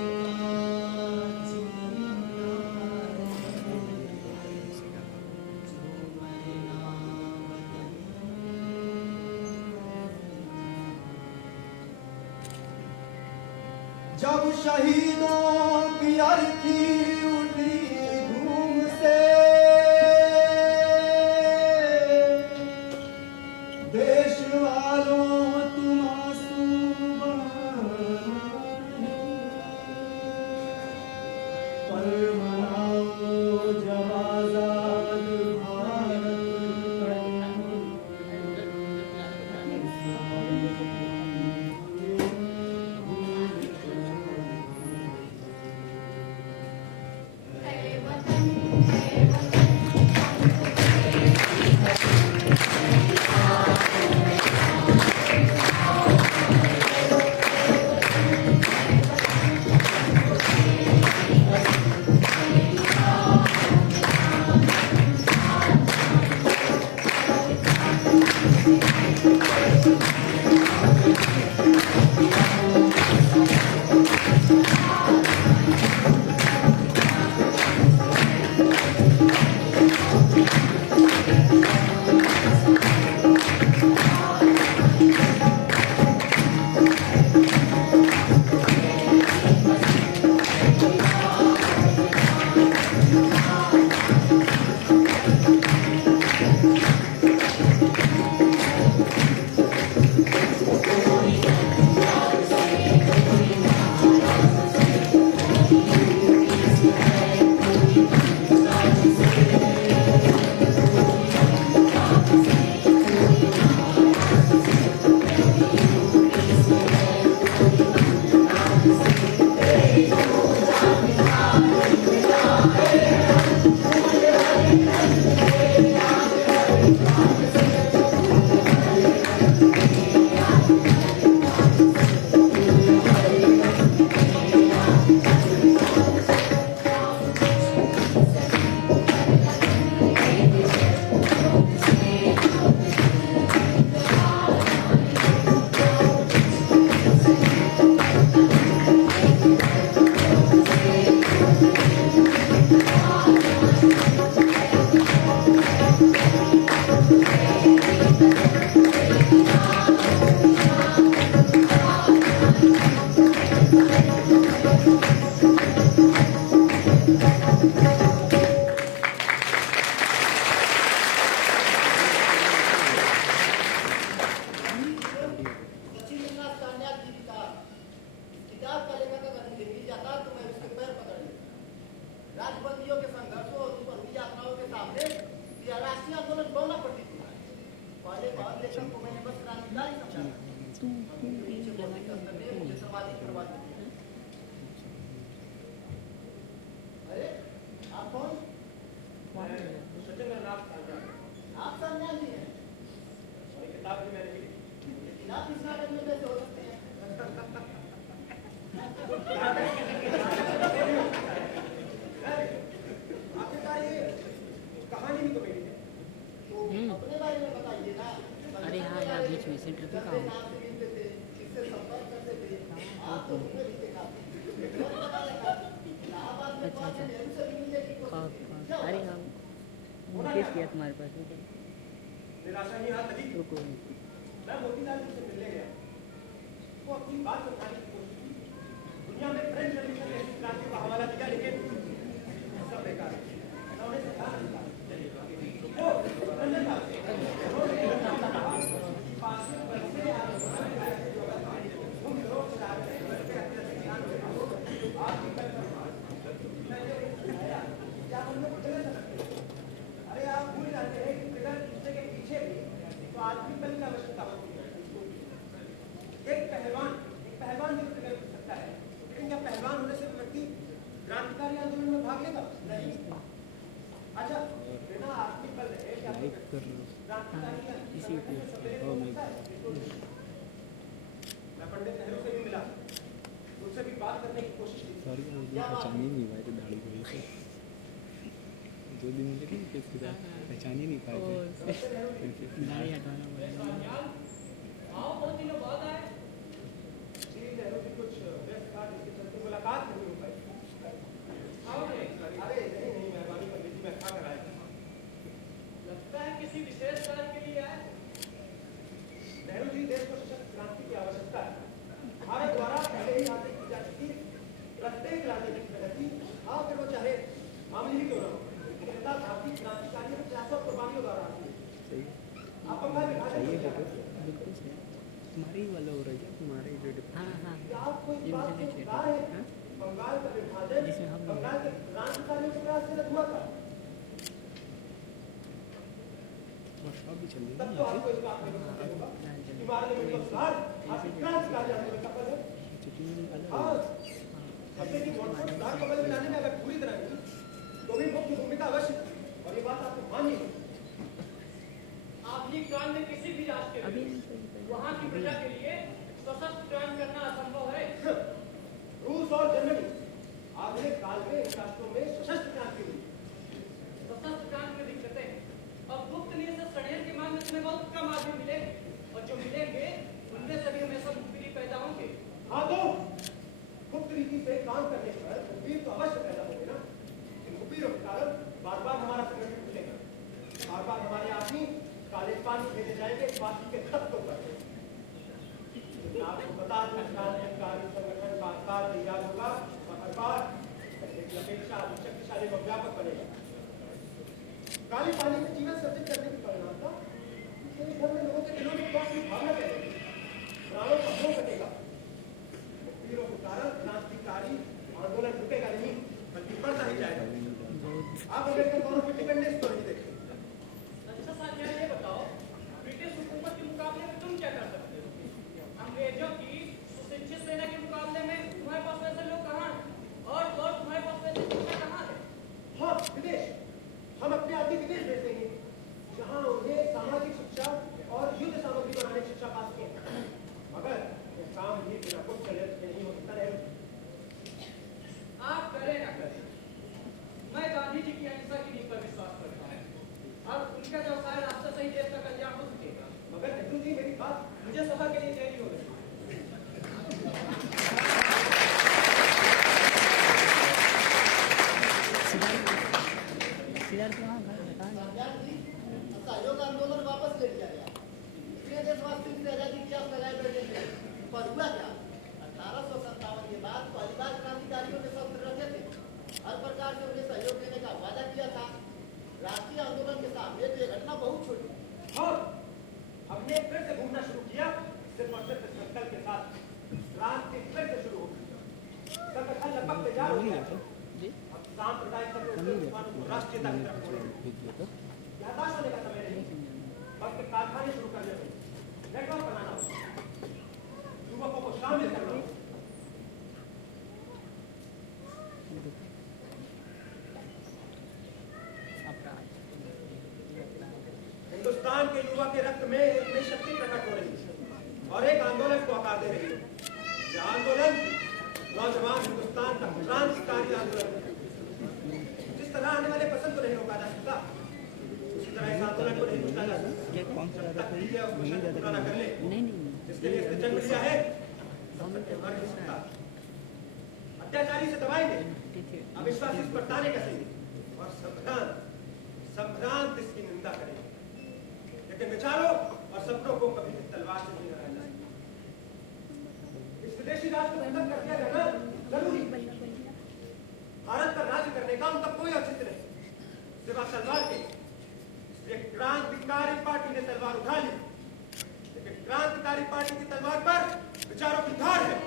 जीना जब शहीदों की अर्थी उठी धूम से, देश वालों तुम आंसू बहाओ, पर मनाओ जब आजाद है वतन, है वतन। आप इस नाटक में कैसे हो सकते हैं? आखिरकार ये कहानी भी तो मेरी है, तो अपने बारे में बताइए ना। अरे हाँ यार, बीच में से ट्रैफिक का हो। इससे संपर्क करते थे, आप तो उसमें भी देखा। अच्छा अच्छा, अरे हाँ, मुकेश किया तुम्हारे पास। निराशा ही हाथ लगी। रुको, मैं मोतीलाल जी से मिलने गया, वो अपनी बात समझाने की कोशिश की। दुनिया में फ्रेंच रेवोल्यूशन जैसी क्रांति का हवाला दिया, लेकिन सब बेकार है। मैं उन्हें समझा नहीं पाया। वो रंजन लाल से, उन्होंने कहा, पास में बरसे आ रहे हैं, तुम लोग चाहते हैं, बरसे अपने ध्यान में रखो, आप भी कर सकते हैं। मैंने बताया, क्या हम लोग गलत समझते हैं? अरे आप भूल जाते हैं कि बिना दूसरे के पीछे भी तो आदमी बल की आवश्यकता होती है। एक पहलवान भी तो कर सकता है, लेकिन क्या पहलवान होने से व्यक्ति क्रांतिकारी आंदोलन में भाग लेगा? नहीं। अच्छा, बिना आर्थिक बल रहे क्या क्रांतिकारी इसी को मैं पंडित नेहरू से भी मिला, उनसे भी बात करने की कोशिश की। सॉरी, पहचान ही नहीं पाए थे दाढ़ी को लेकर। 2 दिन मुझे पहचान ही नहीं पाए थे। दाढ़ी हटाना पड़ेगा। बहुत दिनों बाद आए। जी नेहरू जी कुछ व्यस्त था, जिसके चलते मुलाकात नहीं हो पाई। अरे नहीं, मेहरबानी कर लीजिए, मैं खा कर आया। लगता है किसी विशेष कार्य के लिए आए। नेहरू जी, देश को सशक्त क्रांति की आवश्यकता है। भारत द्वारा पहले ही हासिल की जा चुकी प्रत्येक राजनीतिक प्रगति, हाँ फिर वो चाहे मामूली ही क्यों ना हो, जनता भारतीय क्रांतिकारियों के प्रयासों कुर्बानियों द्वारा आती है। आप बंगाल विभाजन को क्या करते हैं? बिल्कुल सही, तुम्हारी वाला हो रहा है, तुम्हारे जो क्या आप कोई बात को स्वीकार है? बंगाल का विभाजन बंगाल के क्रांतिकारियों के प्रयास से न हुआ था। वर्कशॉप भी चल रही तब तो आपको इस बात में विश्वास होगा कि भारत में रोजगार आपकी क्रांतिकारी आंदोलन सफल है। हाँ, जैसे कि रोजगार को बदल लाने में अगर पूरी तरह नहीं तो भी मुख्य भूमिका अवश्य थी, और ये बात आपको माननी है। आधुनिक काल में किसी भी राष्ट्र के लिए वहाँ की प्रजा के लिए सशक्त क्रांति करना असंभव है। रूस और जर्मनी आधुनिक काल में इन राष्ट्रों में सशस्त्र क्रांति हुई। सशस्त्र क्रांति में दिक्कतें अब गुप्त नीति से षड्यंत्र के माध्यम में बहुत कम आदमी मिलेंगे, और जो मिलेंगे उनमें सभी हमेशा मुखबिरी पैदा होंगे। हाँ, तो गुप्त रीति से काम करने पर मुखबिर तो अवश्य पैदा होंगे ना। इन मुखबिरों के कारण बार बार हमारा संगठन खुलेगा, बार बार हमारे आदमी काले पानी भेजे जाएंगे फांसी के खत्म पर। आपको बता दें, क्रांतिकारी संगठन बार तैयार होगा और हर बार अपेक्षा शक्तिशाली व व्यापक बनेगा। काले पानी में जीवन सर्जित करने के परिणाम था कि घर में लोगों के दिलों में बहुत सी भावना करेगी, प्राणों का मोह घटेगा। मुखबिरों के कारण क्रांतिकारी आंदोलन रुकेगा नहीं, बल्कि बढ़ता ही जाएगा। आप अमेरिकन दोनों की डिपेंडेंस तो नहीं देखते। अच्छा साथिया, ये बताओ, ब्रिटिश हुकूमत के मुकाबले में तुम क्या कर सकते हो? अंग्रेजों की सुशिक्षित सेना के मुकाबले में तुम्हारे पास वैसे लोग कहाँ हैं? और तुम्हारे पास वैसे शिक्षा कहाँ है? हाँ, विदेश। हम अपने आदमी विदेश भेज देंगे, जहाँ उन्हें सामाजिक शिक्षा और युद्ध सामग्री बनाने की शिक्षा पास की है। मगर ये काम भी बिना कुछ षड्यंत्र नहीं हो सकता है। आप करें ना करें, मैं गांधी जी की अहिंसा की नीति पर विश्वास करता हूँ, और उनका व्यवसाय रास्ते से ही देश का कल्याण हो सकेगा। मगर नेहरू जी, मेरी बात मुझे सभा के लिए कहनी होगी। सहयोग आंदोलन वापस ले लिया गया, इसलिए देशवासियों की आजादी की आस लगाए बैठे थे। पर हुआ क्या? 1857 के बाद पहली बार क्रांतिकारियों ने शस्त्र रखे थे, हर प्रकार से उन्हें सहयोग देने का वादा किया था। राष्ट्रीय आंदोलन के सामने तो ये घटना बहुत छोटी। हाँ, हमने फिर से घूमना शुरू किया, सिर्फ और सिर्फ संकल्प के साथ। क्रांति फिर से शुरू हो गई। संगठन लगभग तैयार हो गया। अब सांप्रदायिक राष्ट्रीयता की तरफ बढ़ेंगे। हताश होने का समय नहीं, बल्कि कारखाने शुरू करने में नेटवर्क बनाना होगा, युवकों को शामिल करना होगा। हिंदुस्तान के युवा के रक्त में एक नई शक्ति प्रकट हो रही है, और और एक आंदोलन को आकार दे रही है। यह आंदोलन नौजवान हिंदुस्तान का क्रांतिकारी आंदोलन है। जिस तरह आने वाले पसंद को नहीं रोका जा सकता, उसी तरह इस आंदोलन को नहीं रोका जा सकता। जब तक मीडिया उस मिशन को पूरा न कर ले, जिसके लिए इसने जन्म लिया है, तब तक ये मर नहीं सकता। अत्याचारी से दबाएंगे, अविश्वासी इस पर ताने कसेंगे और संभ्रांत इसकी निंदा करेंगे, लेकिन विचारों और सपनों को कभी भी तलवार से नहीं हराया जा सकता। इस विदेशी राज को खत्म कर दिया जाना जरूरी। भारत पर राज्य करने का उनका कोई औचित्य नहीं सिवा तलवार के। इसलिए क्रांतिकारी पार्टी ने तलवार उठा ली, लेकिन क्रांतिकारी पार्टी की तलवार पर विचारों की धार है।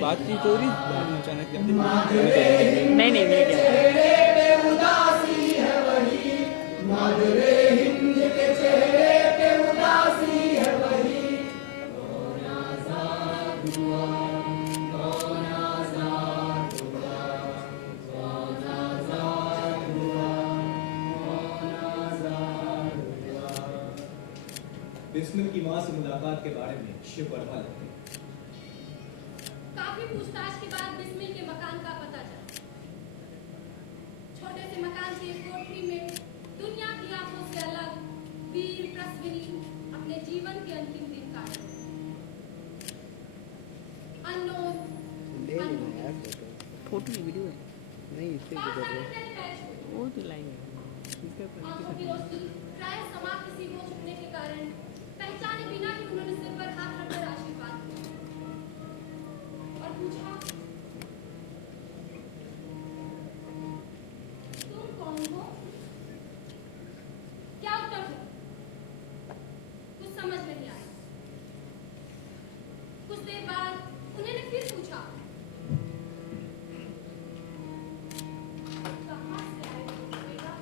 बातचीत हो रही अचानक नहीं नहीं मिल बिस्मिल की मां से मुलाकात के बारे में शिव वर्मा लिखते हैं। काफी पूछताछ के बाद बिस्मिल के मकान का पता चला। छोटे से मकान की एक कोठरी में दुनिया की आंखों से अलग वीर प्रसविनी अपने जीवन के अंतिम दिन काटे। अननोन फोटो वीडियो है नहीं इससे वो तो लाएंगे आंखों की रोशनी प्राय समाप्त किसी को छुपने के कारण पहचाने बिना ही उन्होंने सिर पर हाथ रखकर आशीर्वाद किया और पूछा, तुम कौन हो? क्या उत्तर हो? कुछ समझ नहीं आया। कुछ देर बाद उन्होंने फिर पूछा, कहाँ से आए हो बेटा?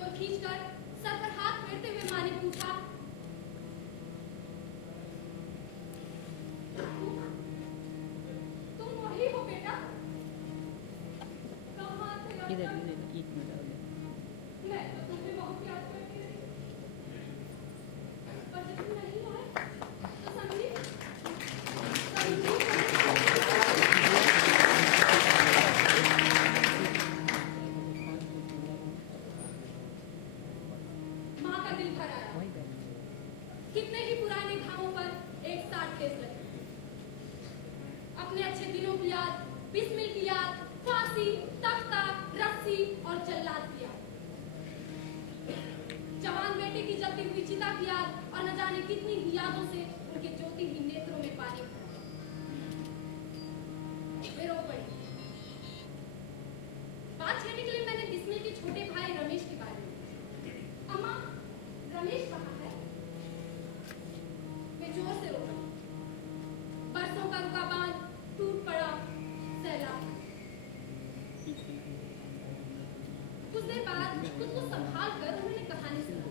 अपनी ओर खींचकर सर पर हाथ फेरते हुए माँ ने पूछा, तुम वही हो बेटा? कहाँ थे अब तक? मैं तो तुम्हें बहुत याद करती रही, पर जब तुम नहीं आए तो समझी माँ का दिल भर आया। कितने ही पुराने घावों पर एक साथ ठेस लगी। अपने अच्छे दिनों की याद, बिस्मिल की याद, फांसी, तख्ता, रस्सी और जल्लाद की याद, जवान बेटे की जलती हुई चिता की याद और न जाने कितनी ही यादों से उनके ज्योतिहीन नेत्रों में पानी भरा। वे रो पड़ी। बात छेड़ने के लिए मैंने बिस्मिल के छोटे भाई रमेश के बारे में, अम्मा रमेश कहाँ है? वे जोर से रो पड़ी। बरसों का रुका बांध टूट पड़ा सैलाब। कुछ देर बाद खुद को संभाल कर उन्होंने कहानी सुनाई।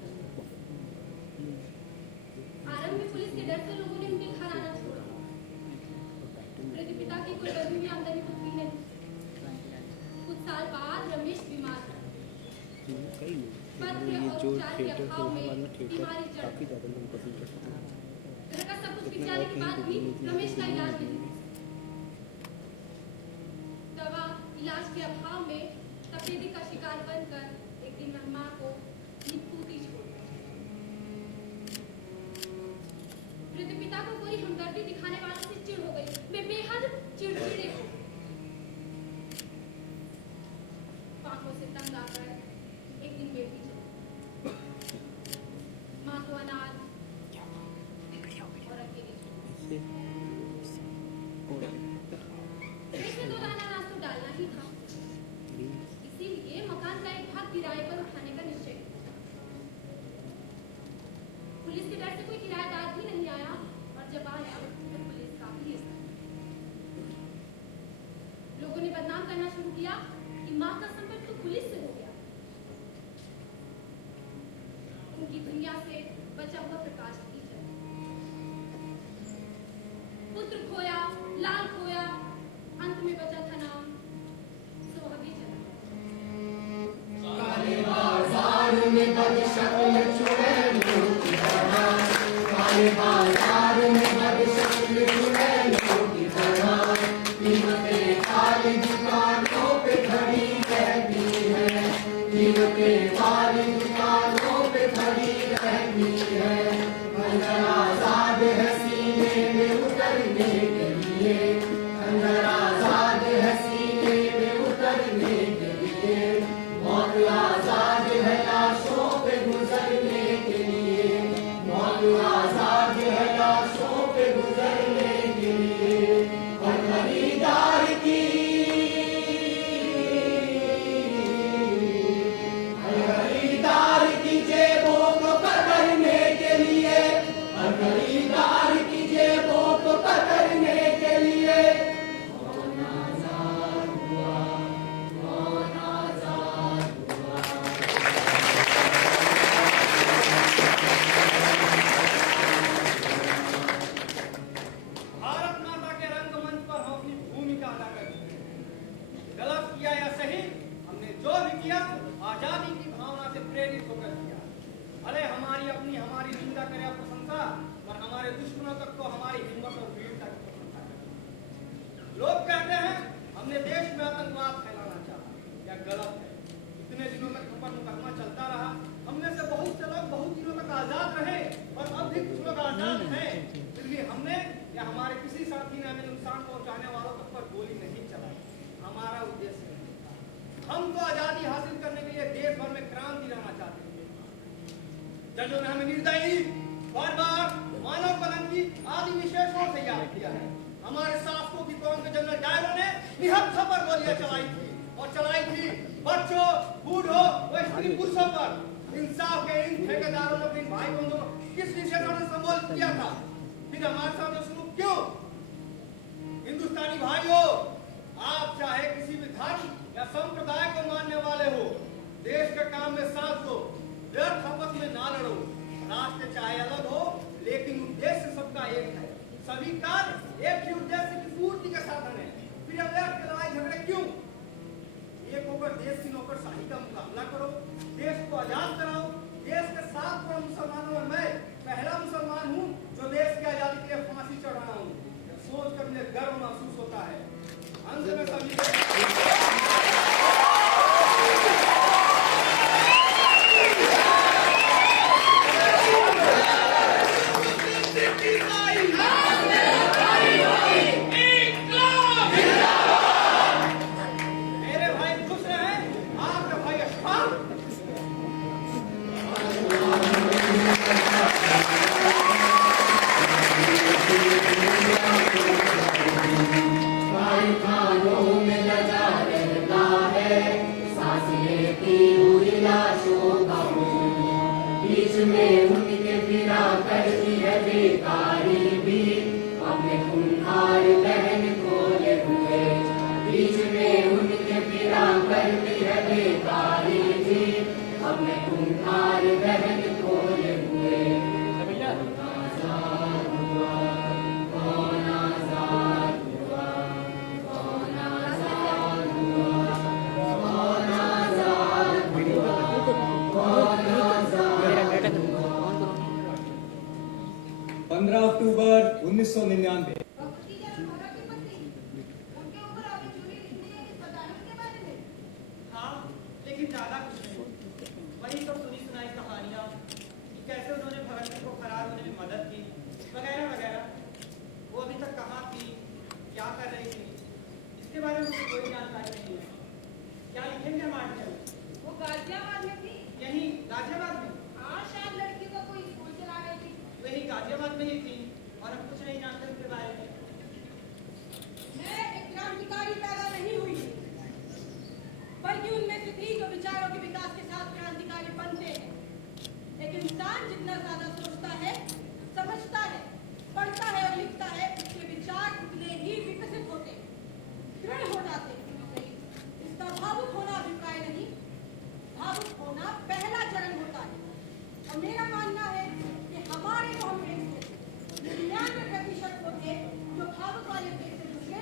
आरंभ में पुलिस के डर से लोगों ने उनके घर आना छोड़ा। वृद्ध पिता की कोई कभी भी आमदनी होती नहीं। कुछ साल बाद रमेश बीमार पड़ा। पथ्य और उपचार के अभाव में बीमारी चढ़ गई। घर का सब कुछ बिचाने के बाद भी रमेश का इलाज नहीं हुआ। दवा इलाज के अभाव में तपेदिक का शिकार बनकर एक दिन माँ को निपूती छोड़ दी। वृद्ध पिता को कोई हमदर्दी दिखाने वालों से चिढ़ हो गई। वे बेहद चिड़चिड़े हो गए। आंखों से तंग आकर एक दिन बेटी चली। माँ को अनाथ और अकेली छोड़। इसमें 2 दाना अनाज तो डालना ही था। इसीलिए मकान का एक भाग किराए पर उठाने का निश्चय किया। पुलिस के डर से कोई किराएदार भी नहीं आया, और जब आया तो पुलिस का भी हिस्सा। लोगों ने बदनाम करना शुरू किया कि माँ का संपर्क तो पुलिस से हो गया। उनकी दुनिया से बचा हुआ प्रकाश की जल। पुत्र खोया, लाल खोया, अंत में बचा था नाम सुहागी चला। बाजार में बदशक्ल चुड़ैलों की तरह, काले बाजार में बदशक्ल चुड़ैलों की तरह, कीमतें काली दुकानों पे खड़ी रहती है, कीमतें काली दुकानों पे खड़ी रहती है। खंजर आजाद है सीने में उतरने के लिए, खंजर आजाद है सीने में उतरने के लिए, मौत आजाद है लाशों पे गुजरने के लिए, मौत आजाद है लाशों पे गुजरने के लिए। और खरीदार की जेबों को कतरने के लिए, और खरीदार की जेबों को कतरने के लिए कौन आजाद हुआ, कौन आजाद हुआ। भारत माता के रंगमंच पर हम अपनी भूमिका अदा कर चुके हैं। गलत किया या सही, हमने जो भी किया आजादी की भावना से प्रेरित होकर किया। भले हमारी निंदा करे या प्रशंसा, पर हमारे दुश्मनों तक तो हमारी हिम्मत और वीरता की प्रशंसा करे। लोग कहते हैं हमने देश में आतंकवाद फैलाना चाहा, या गलत है। इतने दिनों तक हम पर मुकदमा चलता रहा। हमने से बहुत से लोग बहुत दिनों तक आजाद रहे, और अब भी कुछ लोग आजाद हैं। फिर भी हमने या हमारे किसी साथी ने हमें नुकसान पहुंचाने वालों तक पर गोली नहीं चलाई। हमारा उद्देश्य नहीं था। हम तो आजादी हासिल करने के लिए देश भर में क्रांति लाना चाहते थे। जजों ने हमें निर्दयी, बार-बार मानव कलंकी आदि विशेषणों से याद किया है। हमारे शासकों की कौम के जनरल डायरों ने निहत्था पर गोलियां चलाई थी, और चलाई थी बच्चों, बूढ़ों व स्त्री पुरुषों पर। इंसाफ के इन ठेकेदारों ने अपने भाई बंधुओं को किस विशेषण से संबोधित किया था? फिर हमारे साथ जो शुरू क्यों? हिंदुस्तानी भाइयों, आप चाहे किसी भी धर्म या संप्रदाय को मानने वाले हो, देश के काम में साथ दो। सभी कार्य एक ही उद्देश्य की पूर्ति के साधन है। फिर व्यर्थ के लड़ाई झगड़े क्यों? एक होकर देश की नौकरशाही का मुकाबला करो, देश को आजाद कराओ। देश के 7 करोड़ मुसलमानों में मैं पहला मुसलमान हूँ जो देश की आजादी के लिए फांसी चढ़ रहा हूँ। सोच कर मुझे गर्व महसूस होता है। अंत में सभी अक्टूबर 1999। हाँ, लेकिन ज्यादा कुछ नहीं। वही सब सुनी सुनाई कहानियाँ कि कैसे उन्होंने भगत सिंह को फरार होने में मदद की वगैरह वगैरह। वो अभी तक कहाँ थी, क्या कर रही थी, इसके बारे में मुझे कोई जानकारी नहीं है। क्या लिखेंगे हम आर्टिकल? वो गाजियाबाद में थी। यही गाजियाबाद में? हाँ, शायद लड़की को कोई स्कूल चला रही थी। वही गाजियाबाद में ही थी और हम कुछ नहीं जानते उसके बारे में। मैं एक क्रांतिकारी पैदा नहीं हुई, बल्कि उनमें से थी जो विचारों के विकास के साथ क्रांतिकारी बनते हैं। एक इंसान जितना ज्यादा सोचता है, समझता है, पढ़ता है और लिखता है, उसके विचार उतने ही विकसित होते, दृढ़ हो जाते हैं। इसका भावुक होना अभिप्राय नहीं, भावुक होना पहला चरण होता है। और मेरा मानना है कि हमारे कांग्रेस में 99% वो थे जो भावुक वाले देश से गुजरे,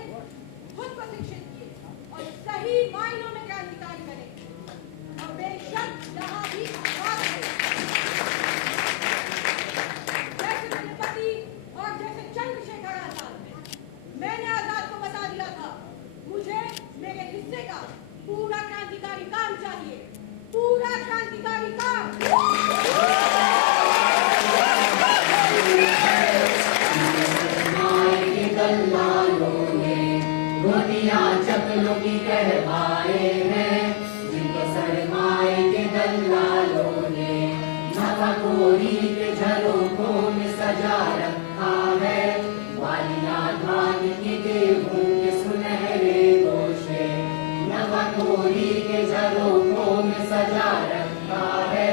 खुद प्रशिक्षित किए और सही मायनों में क्रांतिकारी बने। और बेशक यहाँ भी आवाज है, जैसे मेरे पति और जैसे चंद्रशेखर आजाद, मैंने आजाद को बता दिया था, मुझे मेरे हिस्से का पूरा क्रांतिकारी काम चाहिए, पूरा क्रांतिकारी काम। चकलों की कहवाए हैं, जिनको सरमाए के दल्लालों ने नवाकोरी के झरोखों में सजा रखा है। वालियां धान की गेहूं के सुनहरे गोशे नवाकोरी के झरोखों में सजा रखा है।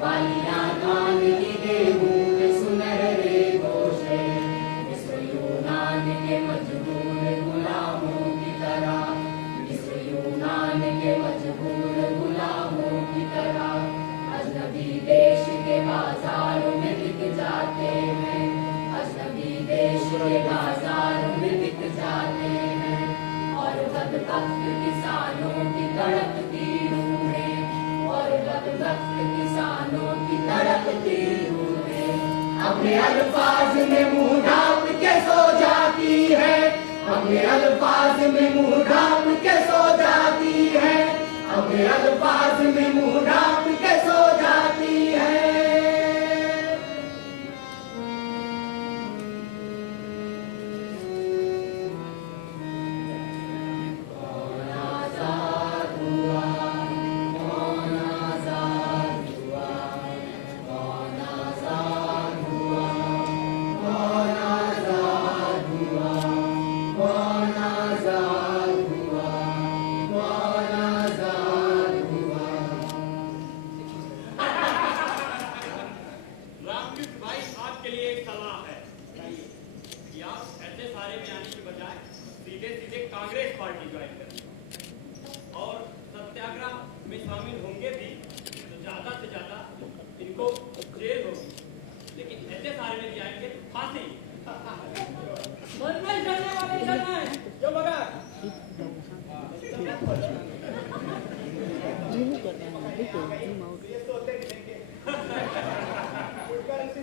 वालियां धान की गेहूं के सुनहरे गोशे मिस्र यूनान के मजबूर गुलामों की तरह, मिस्र यूनान के मजबूर गुलामों की तरह अजनबी देश के बाजारों में बिक जाते हैं, अजनबी देश के बाजारों में बिक जाते हैं। और बदबख्त किसानों की तड़पती रूहें, और बदबख्त किसानों की तड़पती रूहें अपने अल्फाज में मुंह ढांप के सो जाती है, अपने अल्फाज में मुंह ढांप के सो जाती है, अपने अल्फाज में मुंह ढांप के सो जाती है। कौन आजाद हुआ, कौन आजाद हुआ, कौन आजाद हुआ, कौन आजाद हुआ, कौन आजाद हुआ, कौन आजाद हुआ। रामकृष्ण भाई, आपके लिए एक सलाह है कि आप ऐसे सारे में आने की बजाय सीधे सीधे कांग्रेस पार्टी ज्वाइन करें और सत्याग्रह में शामिल होंगे भी तो ज्यादा से ज्यादा इनको जेल होगी, लेकिन ऐसे सारे में भी आएंगे तो फांसी।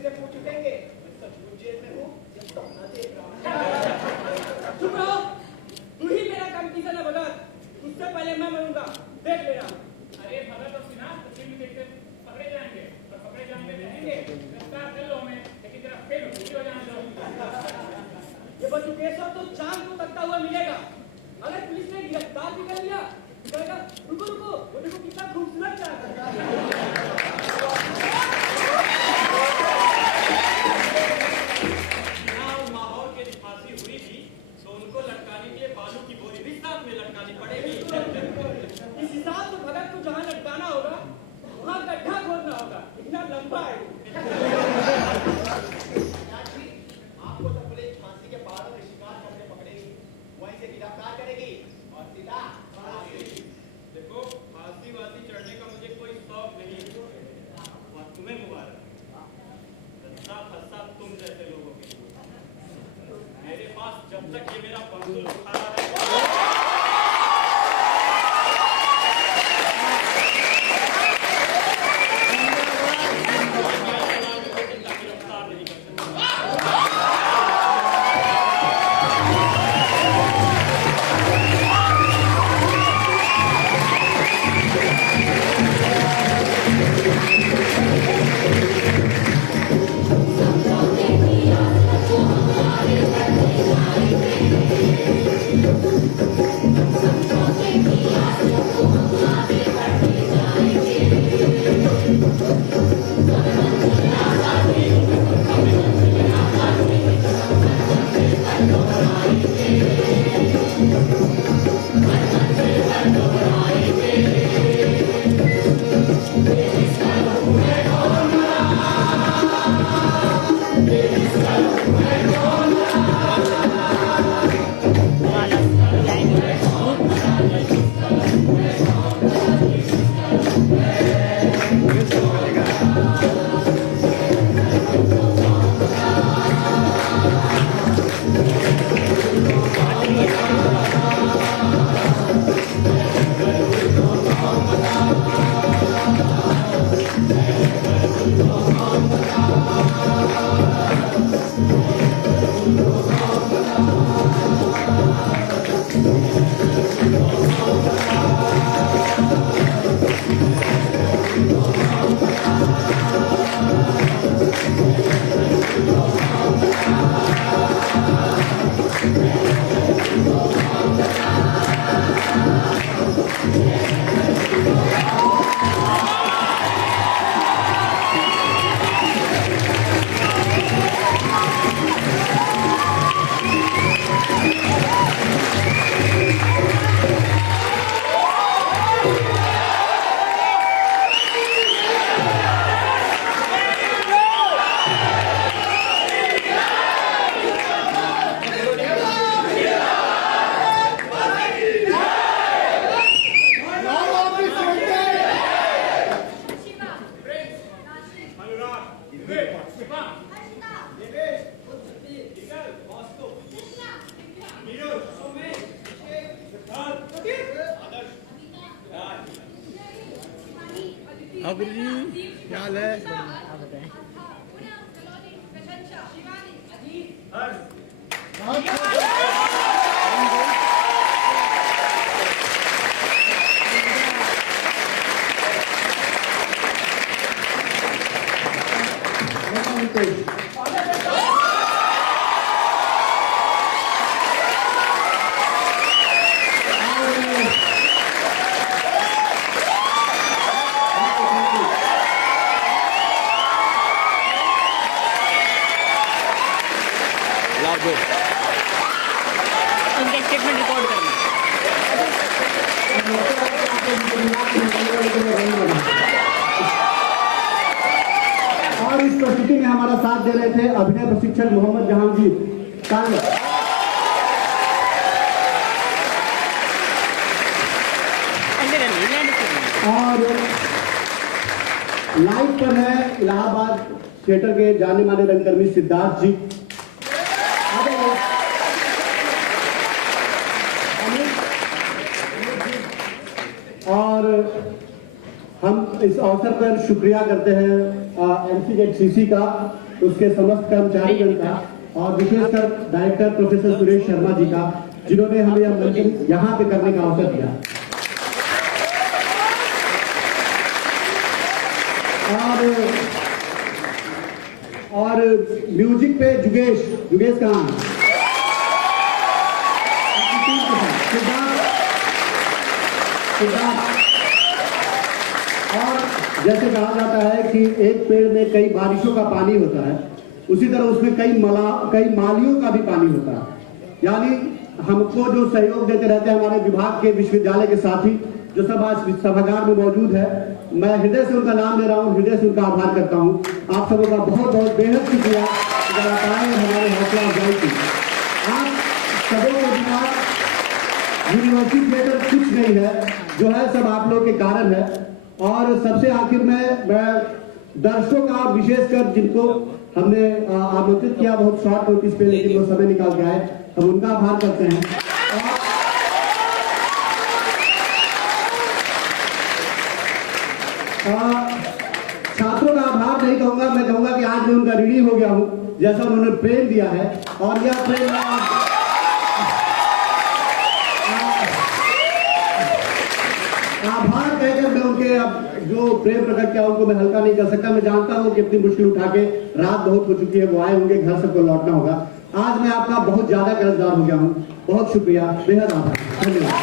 से पूछ उठेंगे सचमुच जेल में हूँ या सपना देख रहा हूँ। चुप रहो, तू ही मेरा कंपटीशन है भगत, उससे पहले मैं मरूंगा, देख लेना। अरे भगत और सिन्हा तो फिल्म देखते पकड़े जाएंगे और पकड़े जाएंगे रहेंगे, गिरफ्तार कर लो हमें, लेकिन जरा फेल हो जाने दो। ये बच्चू केस तो चांद को तकता हुआ मिलेगा। अगर पुलिस ने गिरफ्तार भी कर लिया तो कहेगा रुको रुको, वो देखो कितना खूबसूरत चांद है। माहौल के फांसी हुई थी तो उनको लटकाने के लिए बालू की बोरी भी साथ में लटकानी पड़ेगी। इस हिसाब से भगत को जहाँ लटकाना होगा वहाँ गड्ढा खोदना होगा, इतना लंबा है। आपको तो पुलिस फांसी के पहाड़ों में शिकार करने पकड़ेगी, वहीं से गिरफ्तार करेगी और सीधा फांसी। देखो फांसी वासी चढ़ने का मुझे कोई शौक नहीं और तुम्हें मुबारक, रस्सा फंसा तुम जैसे लोगों के लिए। मेरे पास जब तक ये मेरा बंदूक खड़ा है गिरफ्तार नहीं कर सकता। हाँ गुरु जी क्या हाल है? उनका स्टेटमेंट रिकॉर्ड करना। और इस प्रस्तुति में हमारा साथ दे रहे थे अभिनय प्रशिक्षक मोहम्मद जहांगीर कांग्रेस। और लाइव पर है इलाहाबाद थिएटर के जाने माने रंगकर्मी सिद्धार्थ जी। और हम इस अवसर पर शुक्रिया करते हैं MCZCC का उसके समस्त कर्मचारीगण का और विशेषकर डायरेक्टर प्रोफेसर सुरेश शर्मा जी का, जिन्होंने हमें यह मंच यहाँ पे करने का अवसर दिया। और म्यूजिक पे जुगेश कहाँ है? और जैसे कहा जाता है कि एक पेड़ में कई बारिशों का पानी होता है, उसी तरह उसमें कई मालियों का भी पानी होता है। यानी हमको जो सहयोग देते रहते हैं हमारे विभाग के, विश्वविद्यालय के साथी जो सब आज सभागार में मौजूद है, मैं हृदय से उनका नाम ले रहा हूँ, हृदय से उनका आभार करता हूँ। आप सबों का बहुत बहुत बेहद शुक्रिया अगर आप आए हमारे हौसला अफजाई की। आप सबों के बिना यूनिवर्सिटी थिएटर कुछ नहीं है, जो है सब आप लोग के कारण है। और सबसे आखिर में मैं दर्शकों का, विशेषकर जिनको हमने आमंत्रित किया बहुत शॉर्ट नोटिस पे, लेकिन वो समय निकाल के आए, हम उनका आभार करते हैं। छात्रों का आभार नहीं कहूंगा, मैं कहूंगा कि आज मैं उनका ऋणी हो गया हूं, जैसा उन्होंने प्रेम दिया है। और यह प्रेम आभार कहकर मैं उनके जो प्रेम प्रकट किया उनको मैं हल्का नहीं कर सकता। मैं जानता हूं कि इतनी मुश्किल उठा के रात बहुत हो चुकी है, वो आए होंगे, घर सबको लौटना होगा। आज मैं आपका बहुत ज्यादा कर्जदार हो गया हूं, बहुत शुक्रिया, बेहद आभार, धन्यवाद।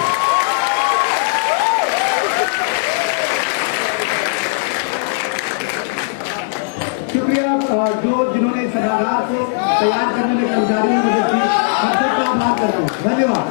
जो जिन्होंने इस सभागार को तैयार करने में कर्मचारियों की मदद की, सबका आभार करता हूँ। धन्यवाद।